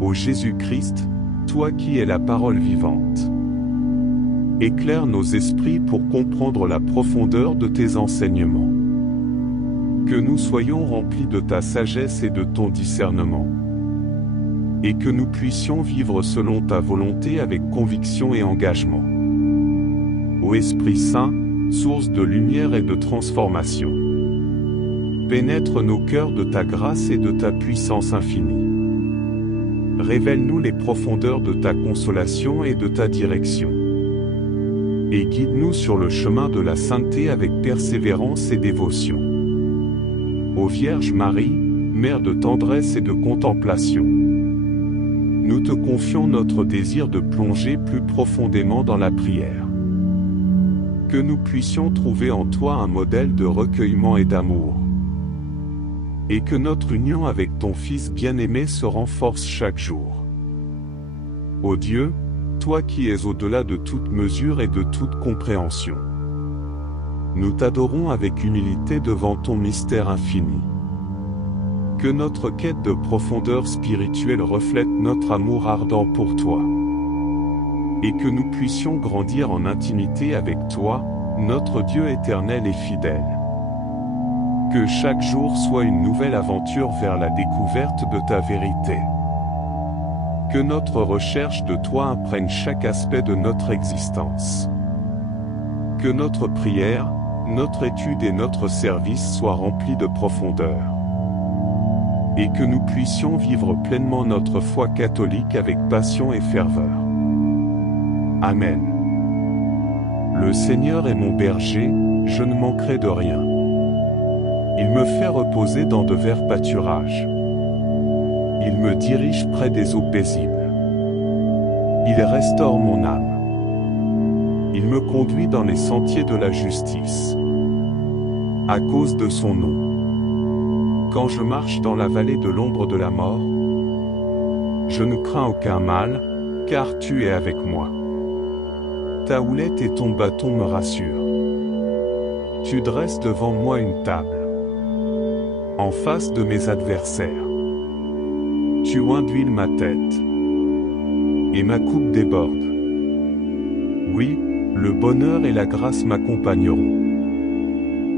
Ô Jésus-Christ, toi qui es la parole vivante, éclaire nos esprits pour comprendre la profondeur de tes enseignements. Que nous soyons remplis de ta sagesse et de ton discernement. Et que nous puissions vivre selon ta volonté avec conviction et engagement. Ô Esprit Saint, source de lumière et de transformation, pénètre nos cœurs de ta grâce et de ta puissance infinie. Révèle-nous les profondeurs de ta consolation et de ta direction. Et guide-nous sur le chemin de la sainteté avec persévérance et dévotion. Ô Vierge Marie, Mère de tendresse et de contemplation, nous te confions notre désir de plonger plus profondément dans la prière. Que nous puissions trouver en toi un modèle de recueillement et d'amour. Et que notre union avec ton Fils bien-aimé se renforce chaque jour. Ô Dieu, toi qui es au-delà de toute mesure et de toute compréhension, nous t'adorons avec humilité devant ton mystère infini. Que notre quête de profondeur spirituelle reflète notre amour ardent pour toi. Et que nous puissions grandir en intimité avec toi, notre Dieu éternel et fidèle. Que chaque jour soit une nouvelle aventure vers la découverte de ta vérité. Que notre recherche de toi imprègne chaque aspect de notre existence. Que notre prière, notre étude et notre service soient remplis de profondeur. Et que nous puissions vivre pleinement notre foi catholique avec passion et ferveur. Amen. Le Seigneur est mon berger, je ne manquerai de rien. Il me fait reposer dans de verts pâturages. Il me dirige près des eaux paisibles. Il restaure mon âme. Il me conduit dans les sentiers de la justice. À cause de son nom. Quand je marche dans la vallée de l'ombre de la mort, je ne crains aucun mal, car tu es avec moi. Ta houlette et ton bâton me rassurent. Tu dresses devant moi une table en face de mes adversaires. Tu induis ma tête, et ma coupe déborde. Oui, le bonheur et la grâce m'accompagneront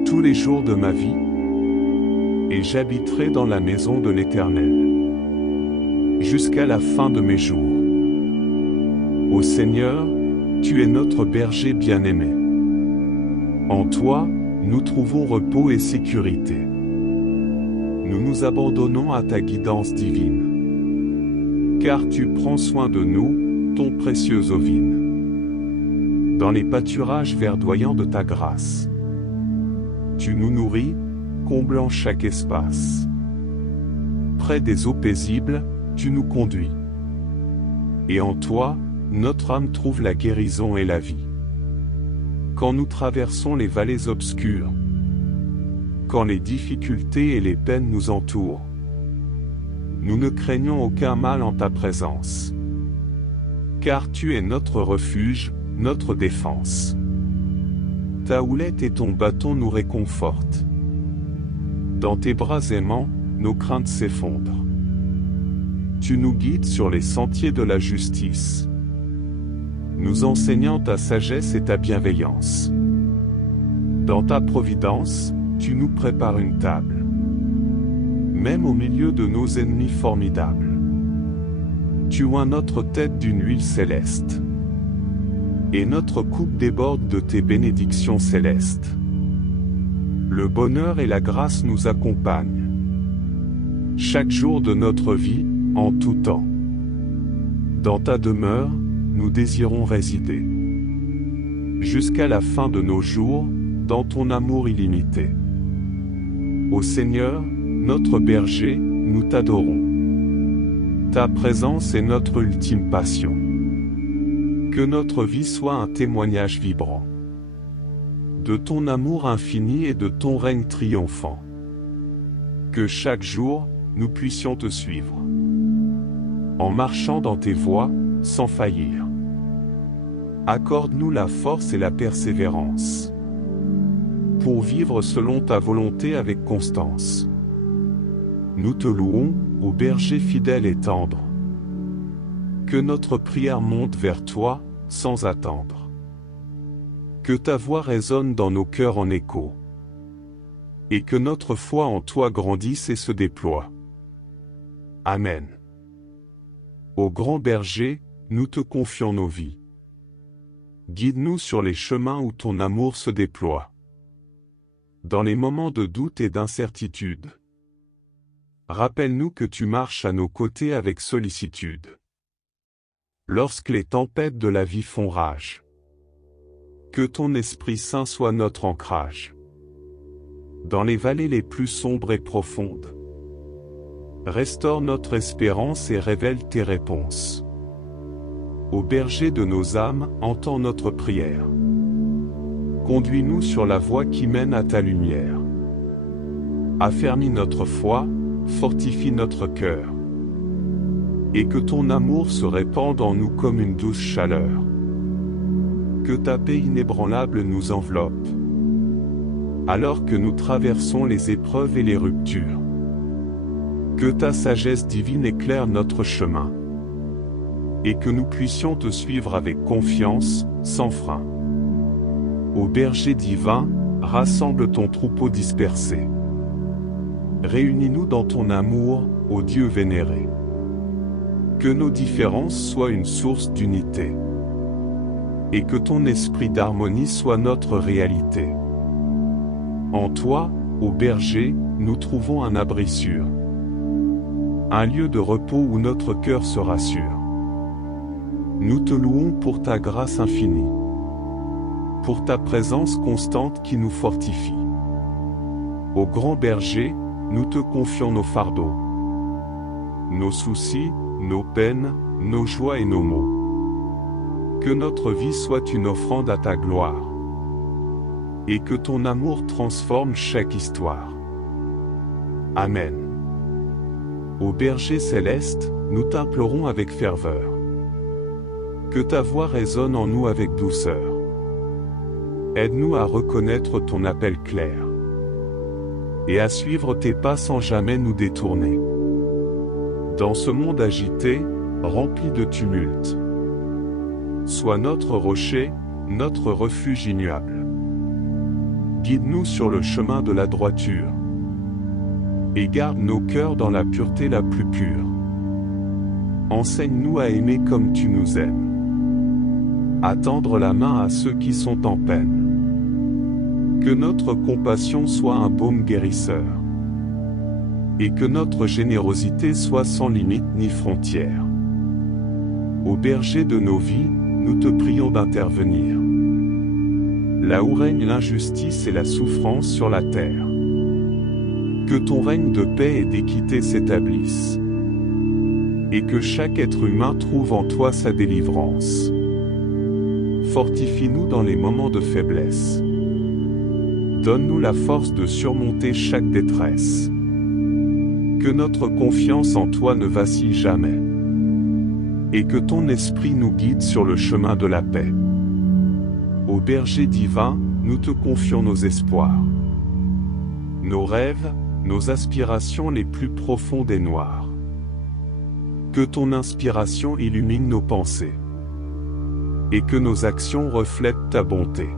tous les jours de ma vie, et j'habiterai dans la maison de l'Éternel jusqu'à la fin de mes jours. Ô Seigneur, tu es notre berger bien-aimé. En toi, nous trouvons repos et sécurité. Nous nous abandonnons à ta guidance divine. Car tu prends soin de nous, ton précieux ovine. Dans les pâturages verdoyants de ta grâce, tu nous nourris, comblant chaque espace. Près des eaux paisibles, tu nous conduis. Et en toi, notre âme trouve la guérison et la vie. Quand nous traversons les vallées obscures, quand les difficultés et les peines nous entourent, nous ne craignons aucun mal en ta présence. Car tu es notre refuge, notre défense. Ta houlette et ton bâton nous réconfortent. Dans tes bras aimants, nos craintes s'effondrent. Tu nous guides sur les sentiers de la justice, nous enseignant ta sagesse et ta bienveillance. Dans ta providence, tu nous prépares une table, même au milieu de nos ennemis formidables. Tu oins notre tête d'une huile céleste. Et notre coupe déborde de tes bénédictions célestes. Le bonheur et la grâce nous accompagnent. Chaque jour de notre vie, en tout temps. Dans ta demeure, nous désirons résider. Jusqu'à la fin de nos jours, dans ton amour illimité. Ô Seigneur, notre berger, nous t'adorons. Ta présence est notre ultime passion. Que notre vie soit un témoignage vibrant de ton amour infini et de ton règne triomphant. Que chaque jour, nous puissions te suivre, en marchant dans tes voies, sans faillir. Accorde-nous la force et la persévérance, pour vivre selon ta volonté avec constance. Nous te louons, ô berger fidèle et tendre. Que notre prière monte vers toi, sans attendre. Que ta voix résonne dans nos cœurs en écho. Et que notre foi en toi grandisse et se déploie. Amen. Ô grand berger, nous te confions nos vies. Guide-nous sur les chemins où ton amour se déploie. Dans les moments de doute et d'incertitude. Rappelle-nous que tu marches à nos côtés avec sollicitude. Lorsque les tempêtes de la vie font rage. Que ton Esprit Saint soit notre ancrage. Dans les vallées les plus sombres et profondes. Restaure notre espérance et révèle tes réponses. Ô berger de nos âmes, entends notre prière. Conduis-nous sur la voie qui mène à ta lumière. Affermis notre foi, fortifie notre cœur. Et que ton amour se répande en nous comme une douce chaleur. Que ta paix inébranlable nous enveloppe. Alors que nous traversons les épreuves et les ruptures. Que ta sagesse divine éclaire notre chemin. Et que nous puissions te suivre avec confiance, sans frein. Ô berger divin, rassemble ton troupeau dispersé. Réunis-nous dans ton amour, ô Dieu vénéré. Que nos différences soient une source d'unité. Et que ton esprit d'harmonie soit notre réalité. En toi, ô berger, nous trouvons un abri sûr. Un lieu de repos où notre cœur se rassure. Nous te louons pour ta grâce infinie. Pour ta présence constante qui nous fortifie. Ô grand berger, nous te confions nos fardeaux. Nos soucis, nos peines, nos joies et nos maux. Que notre vie soit une offrande à ta gloire. Et que ton amour transforme chaque histoire. Amen. Ô berger céleste, nous t'implorons avec ferveur. Que ta voix résonne en nous avec douceur. Aide-nous à reconnaître ton appel clair. Et à suivre tes pas sans jamais nous détourner. Dans ce monde agité, rempli de tumulte. Sois notre rocher, notre refuge immuable. Guide-nous sur le chemin de la droiture. Et garde nos cœurs dans la pureté la plus pure. Enseigne-nous à aimer comme tu nous aimes. À tendre la main à ceux qui sont en peine. Que notre compassion soit un baume guérisseur. Et que notre générosité soit sans limite ni frontière. Ô berger de nos vies, nous te prions d'intervenir. Là où règne l'injustice et la souffrance sur la terre. Que ton règne de paix et d'équité s'établisse. Et que chaque être humain trouve en toi sa délivrance. Fortifie-nous dans les moments de faiblesse. Donne-nous la force de surmonter chaque détresse. Que notre confiance en toi ne vacille jamais. Et que ton esprit nous guide sur le chemin de la paix. Ô berger divin, nous te confions nos espoirs. Nos rêves, nos aspirations les plus profondes et noires. Que ton inspiration illumine nos pensées. Et que nos actions reflètent ta bonté.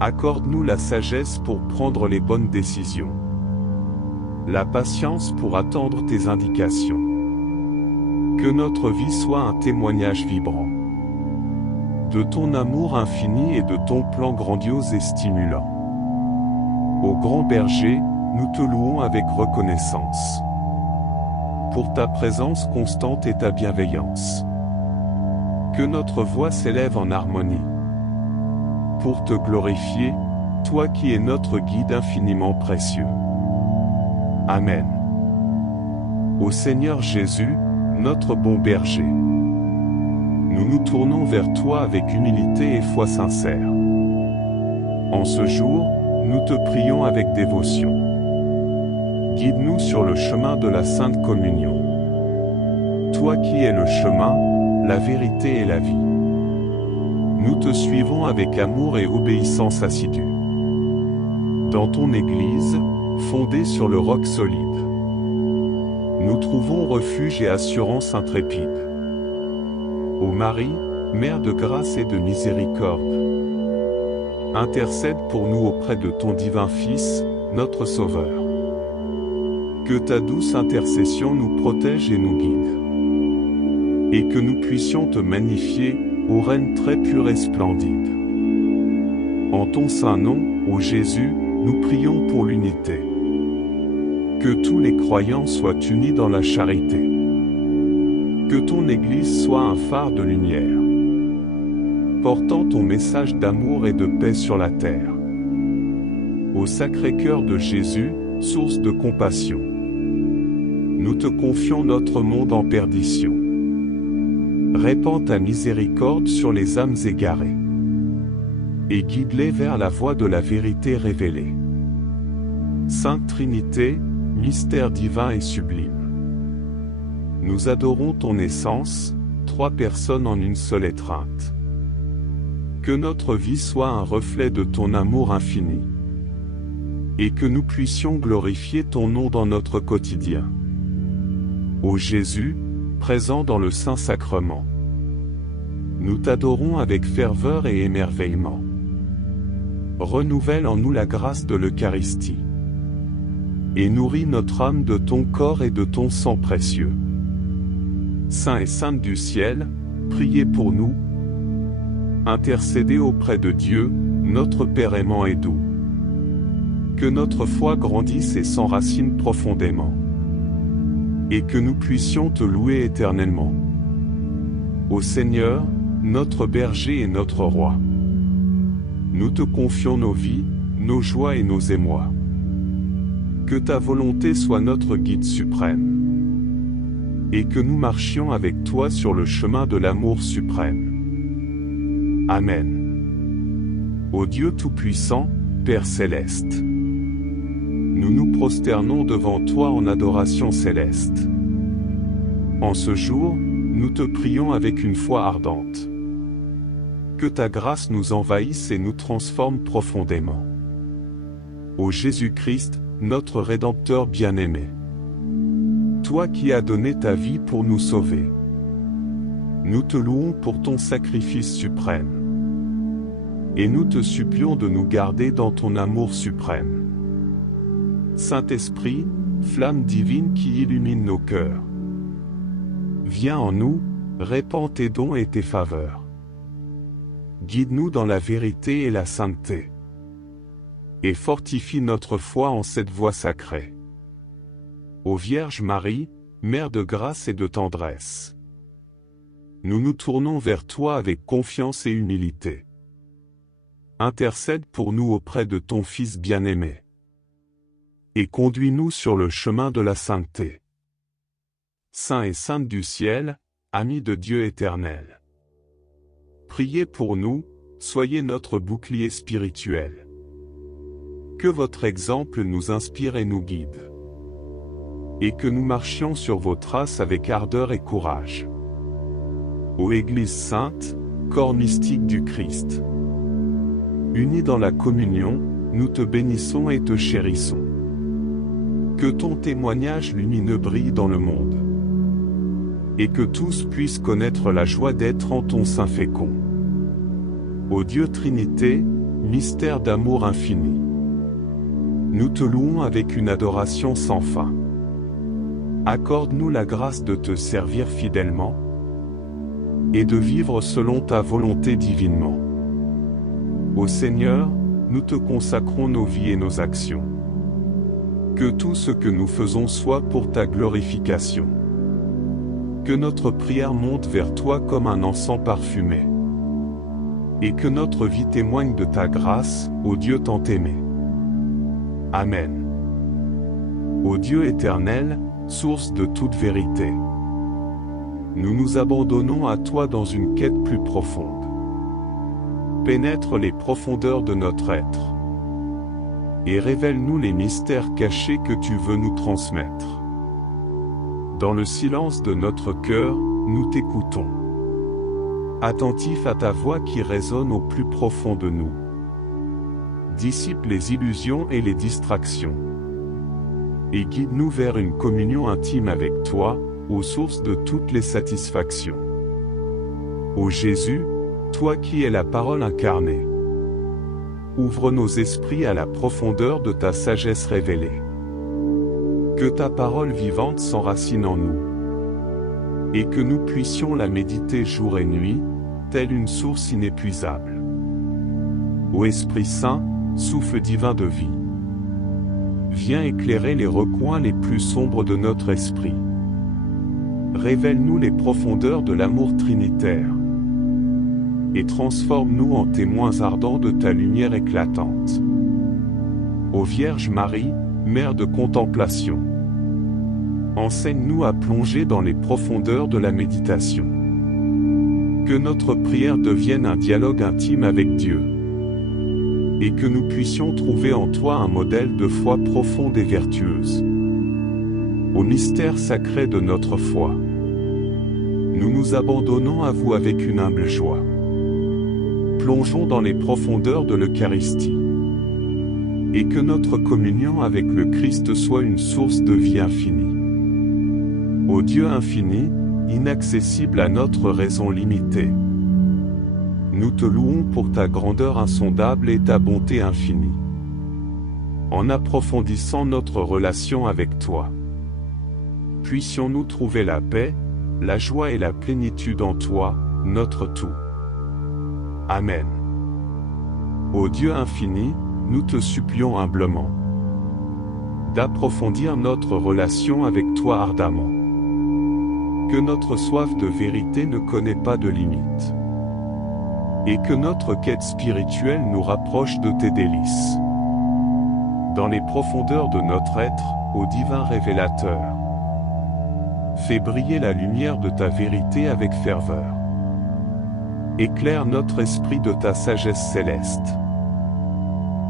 Accorde-nous la sagesse pour prendre les bonnes décisions. La patience pour attendre tes indications. Que notre vie soit un témoignage vibrant de ton amour infini et de ton plan grandiose et stimulant. Ô grand berger, nous te louons avec reconnaissance pour ta présence constante et ta bienveillance. Que notre voix s'élève en harmonie pour te glorifier, toi qui es notre guide infiniment précieux. Amen. Ô Seigneur Jésus, notre bon berger, nous nous tournons vers toi avec humilité et foi sincère. En ce jour, nous te prions avec dévotion. Guide-nous sur le chemin de la Sainte Communion. Toi qui es le chemin, la vérité et la vie. Nous te suivons avec amour et obéissance assidue. Dans ton Église, fondée sur le roc solide, nous trouvons refuge et assurance intrépide. Ô Marie, Mère de grâce et de miséricorde, intercède pour nous auprès de ton divin Fils, notre Sauveur. Que ta douce intercession nous protège et nous guide, et que nous puissions te magnifier, ô Reine très pure et splendide. En ton saint nom, ô Jésus, nous prions pour l'unité. Que tous les croyants soient unis dans la charité. Que ton Église soit un phare de lumière, portant ton message d'amour et de paix sur la terre. Au Sacré-Cœur de Jésus, source de compassion, nous te confions notre monde en perdition. Répands ta miséricorde sur les âmes égarées, et guide-les vers la voie de la vérité révélée. Sainte Trinité, mystère divin et sublime, nous adorons ton essence, trois personnes en une seule étreinte. Que notre vie soit un reflet de ton amour infini, et que nous puissions glorifier ton nom dans notre quotidien. Ô Jésus, présent dans le Saint-Sacrement, nous t'adorons avec ferveur et émerveillement. Renouvelle en nous la grâce de l'Eucharistie, et nourris notre âme de ton corps et de ton sang précieux. Saints et saintes du ciel, priez pour nous. Intercédez auprès de Dieu, notre Père aimant et doux. Que notre foi grandisse et s'enracine profondément, et que nous puissions te louer éternellement. Ô Seigneur, notre berger et notre roi, nous te confions nos vies, nos joies et nos émois. Que ta volonté soit notre guide suprême, et que nous marchions avec toi sur le chemin de l'amour suprême. Amen. Ô Dieu Tout-Puissant, Père Céleste, nous nous prosternons devant toi en adoration céleste. En ce jour, nous te prions avec une foi ardente. Que ta grâce nous envahisse et nous transforme profondément. Ô Jésus-Christ, notre Rédempteur bien-aimé, toi qui as donné ta vie pour nous sauver, nous te louons pour ton sacrifice suprême, et nous te supplions de nous garder dans ton amour suprême. Saint-Esprit, flamme divine qui illumine nos cœurs, viens en nous, répands tes dons et tes faveurs. Guide-nous dans la vérité et la sainteté, et fortifie notre foi en cette voie sacrée. Ô Vierge Marie, Mère de grâce et de tendresse, nous nous tournons vers toi avec confiance et humilité. Intercède pour nous auprès de ton Fils bien-aimé, et conduis-nous sur le chemin de la sainteté. Saints et saintes du ciel, amis de Dieu éternel, priez pour nous, soyez notre bouclier spirituel. Que votre exemple nous inspire et nous guide, et que nous marchions sur vos traces avec ardeur et courage. Ô Église sainte, corps mystique du Christ, unis dans la communion, nous te bénissons et te chérissons. Que ton témoignage lumineux brille dans le monde, et que tous puissent connaître la joie d'être en ton sein fécond. Ô Dieu Trinité, mystère d'amour infini, nous te louons avec une adoration sans fin. Accorde-nous la grâce de te servir fidèlement et de vivre selon ta volonté divinement. Ô Seigneur, nous te consacrons nos vies et nos actions. Que tout ce que nous faisons soit pour ta glorification. Que notre prière monte vers toi comme un encens parfumé. Et que notre vie témoigne de ta grâce, ô Dieu tant aimé. Amen. Ô Dieu éternel, source de toute vérité, nous nous abandonnons à toi dans une quête plus profonde. Pénètre les profondeurs de notre être et révèle-nous les mystères cachés que tu veux nous transmettre. Dans le silence de notre cœur, nous t'écoutons, attentifs à ta voix qui résonne au plus profond de nous. Dissipe les illusions et les distractions, et guide-nous vers une communion intime avec toi, aux sources de toutes les satisfactions. Ô Jésus, toi qui es la parole incarnée, ouvre nos esprits à la profondeur de ta sagesse révélée. Que ta parole vivante s'enracine en nous, et que nous puissions la méditer jour et nuit, telle une source inépuisable. Ô Esprit Saint, souffle divin de vie, viens éclairer les recoins les plus sombres de notre esprit. Révèle-nous les profondeurs de l'amour trinitaire, et transforme-nous en témoins ardents de ta lumière éclatante. Ô Vierge Marie, Mère de contemplation, enseigne-nous à plonger dans les profondeurs de la méditation. Que notre prière devienne un dialogue intime avec Dieu, et que nous puissions trouver en toi un modèle de foi profonde et vertueuse. Au mystère sacré de notre foi, nous nous abandonnons à vous avec une humble joie. Plongeons dans les profondeurs de l'Eucharistie, et que notre communion avec le Christ soit une source de vie infinie. Ô Dieu infini, inaccessible à notre raison limitée, nous te louons pour ta grandeur insondable et ta bonté infinie. En approfondissant notre relation avec toi, puissions-nous trouver la paix, la joie et la plénitude en toi, notre tout. Amen. Ô Dieu infini, nous te supplions humblement d'approfondir notre relation avec toi ardemment. Que notre soif de vérité ne connaît pas de limite, et que notre quête spirituelle nous rapproche de tes délices. Dans les profondeurs de notre être, ô divin révélateur, fais briller la lumière de ta vérité avec ferveur. Éclaire notre esprit de ta sagesse céleste,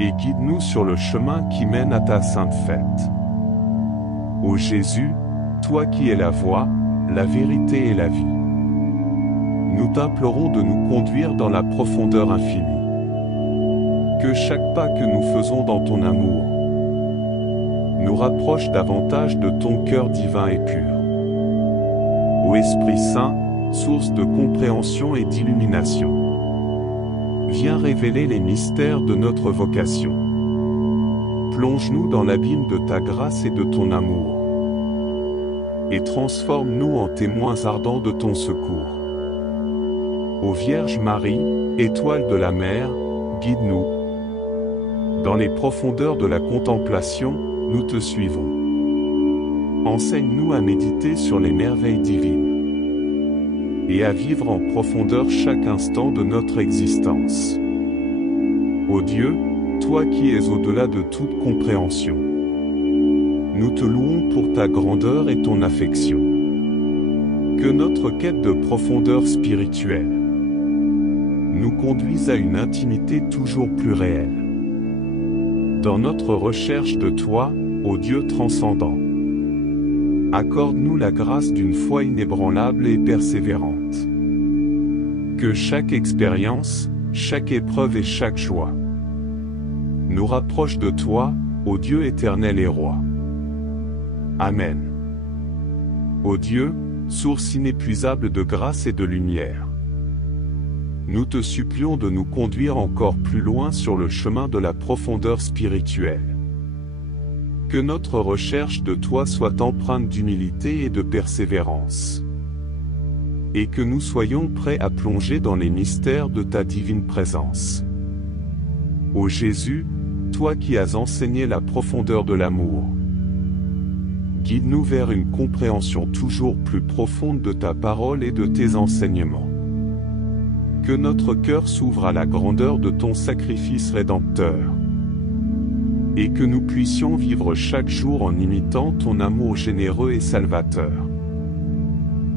et guide-nous sur le chemin qui mène à ta sainte fête. Ô Jésus, toi qui es la voie, la vérité et la vie, nous t'implorons de nous conduire dans la profondeur infinie. Que chaque pas que nous faisons dans ton amour nous rapproche davantage de ton cœur divin et pur. Ô Esprit Saint, source de compréhension et d'illumination, viens révéler les mystères de notre vocation. Plonge-nous dans l'abîme de ta grâce et de ton amour, et transforme-nous en témoins ardents de ton secours. Ô Vierge Marie, étoile de la mer, guide-nous. Dans les profondeurs de la contemplation, nous te suivons. Enseigne-nous à méditer sur les merveilles divines, et à vivre en profondeur chaque instant de notre existence. Ô Dieu, toi qui es au-delà de toute compréhension, nous te louons pour ta grandeur et ton affection. Que notre quête de profondeur spirituelle nous conduise à une intimité toujours plus réelle. Dans notre recherche de toi, ô Dieu transcendant, accorde-nous la grâce d'une foi inébranlable et persévérante. Que chaque expérience, chaque épreuve et chaque joie nous rapproche de toi, ô Dieu éternel et roi. Amen. Ô Dieu, source inépuisable de grâce et de lumière, nous te supplions de nous conduire encore plus loin sur le chemin de la profondeur spirituelle. Que notre recherche de toi soit empreinte d'humilité et de persévérance. Et que nous soyons prêts à plonger dans les mystères de ta divine présence. Ô Jésus, toi qui as enseigné la profondeur de l'amour, guide-nous vers une compréhension toujours plus profonde de ta parole et de tes enseignements. Que notre cœur s'ouvre à la grandeur de ton sacrifice rédempteur. Et que nous puissions vivre chaque jour en imitant ton amour généreux et salvateur.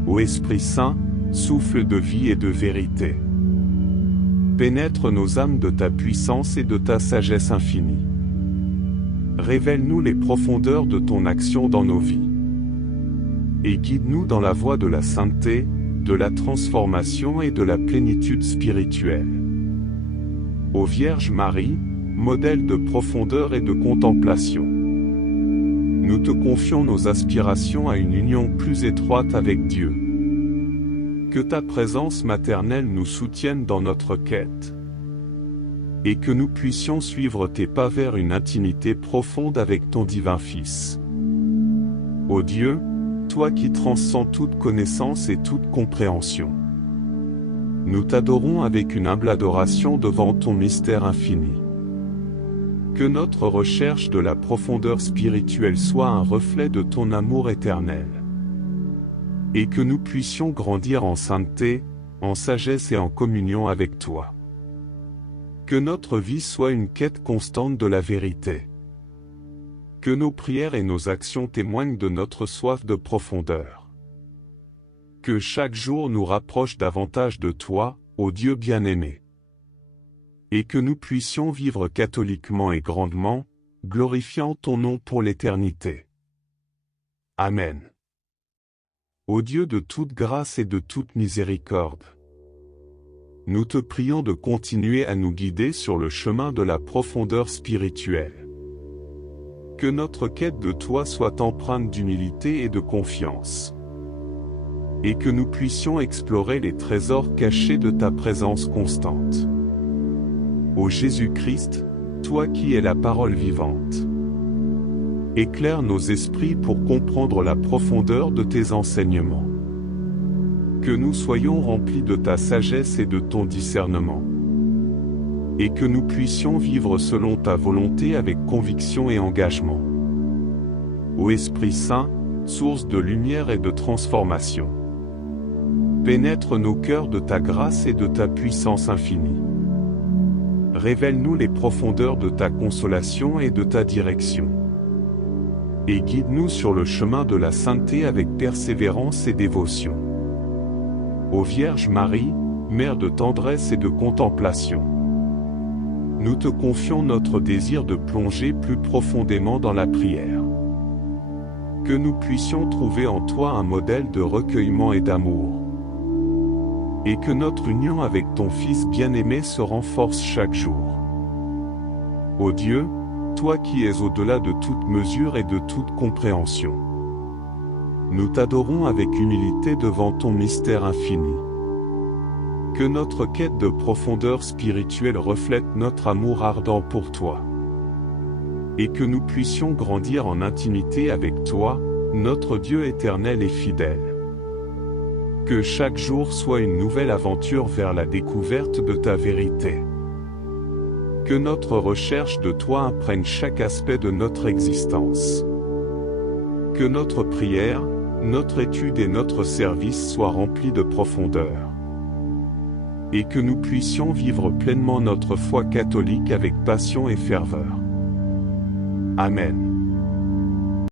Ô Esprit Saint, souffle de vie et de vérité, pénètre nos âmes de ta puissance et de ta sagesse infinie. Révèle-nous les profondeurs de ton action dans nos vies. Et guide-nous dans la voie de la sainteté, de la transformation et de la plénitude spirituelle. Ô Vierge Marie, modèle de profondeur et de contemplation, nous te confions nos aspirations à une union plus étroite avec Dieu. Que ta présence maternelle nous soutienne dans notre quête. Et que nous puissions suivre tes pas vers une intimité profonde avec ton divin Fils. Ô Dieu, toi qui transcends toute connaissance et toute compréhension, nous t'adorons avec une humble adoration devant ton mystère infini. Que notre recherche de la profondeur spirituelle soit un reflet de ton amour éternel. Et que nous puissions grandir en sainteté, en sagesse et en communion avec toi. Que notre vie soit une quête constante de la vérité. Que nos prières et nos actions témoignent de notre soif de profondeur. Que chaque jour nous rapproche davantage de toi, ô Dieu bien-aimé. Et que nous puissions vivre catholiquement et grandement, glorifiant ton nom pour l'éternité. Amen. Ô Dieu de toute grâce et de toute miséricorde, nous te prions de continuer à nous guider sur le chemin de la profondeur spirituelle. Que notre quête de toi soit empreinte d'humilité et de confiance. Et que nous puissions explorer les trésors cachés de ta présence constante. Ô Jésus-Christ, toi qui es la parole vivante, éclaire nos esprits pour comprendre la profondeur de tes enseignements. Que nous soyons remplis de ta sagesse et de ton discernement. Et que nous puissions vivre selon ta volonté avec conviction et engagement. Ô Esprit Saint, source de lumière et de transformation, pénètre nos cœurs de ta grâce et de ta puissance infinie. Révèle-nous les profondeurs de ta consolation et de ta direction. Et guide-nous sur le chemin de la sainteté avec persévérance et dévotion. Ô Vierge Marie, Mère de tendresse et de contemplation, nous te confions notre désir de plonger plus profondément dans la prière. Que nous puissions trouver en toi un modèle de recueillement et d'amour. Et que notre union avec ton Fils bien-aimé se renforce chaque jour. Ô Dieu, toi qui es au-delà de toute mesure et de toute compréhension, nous t'adorons avec humilité devant ton mystère infini. Que notre quête de profondeur spirituelle reflète notre amour ardent pour toi. Et que nous puissions grandir en intimité avec toi, notre Dieu éternel et fidèle. Que chaque jour soit une nouvelle aventure vers la découverte de ta vérité. Que notre recherche de toi imprègne chaque aspect de notre existence. Que notre prière, notre étude et notre service soient remplis de profondeur. Et que nous puissions vivre pleinement notre foi catholique avec passion et ferveur. Amen.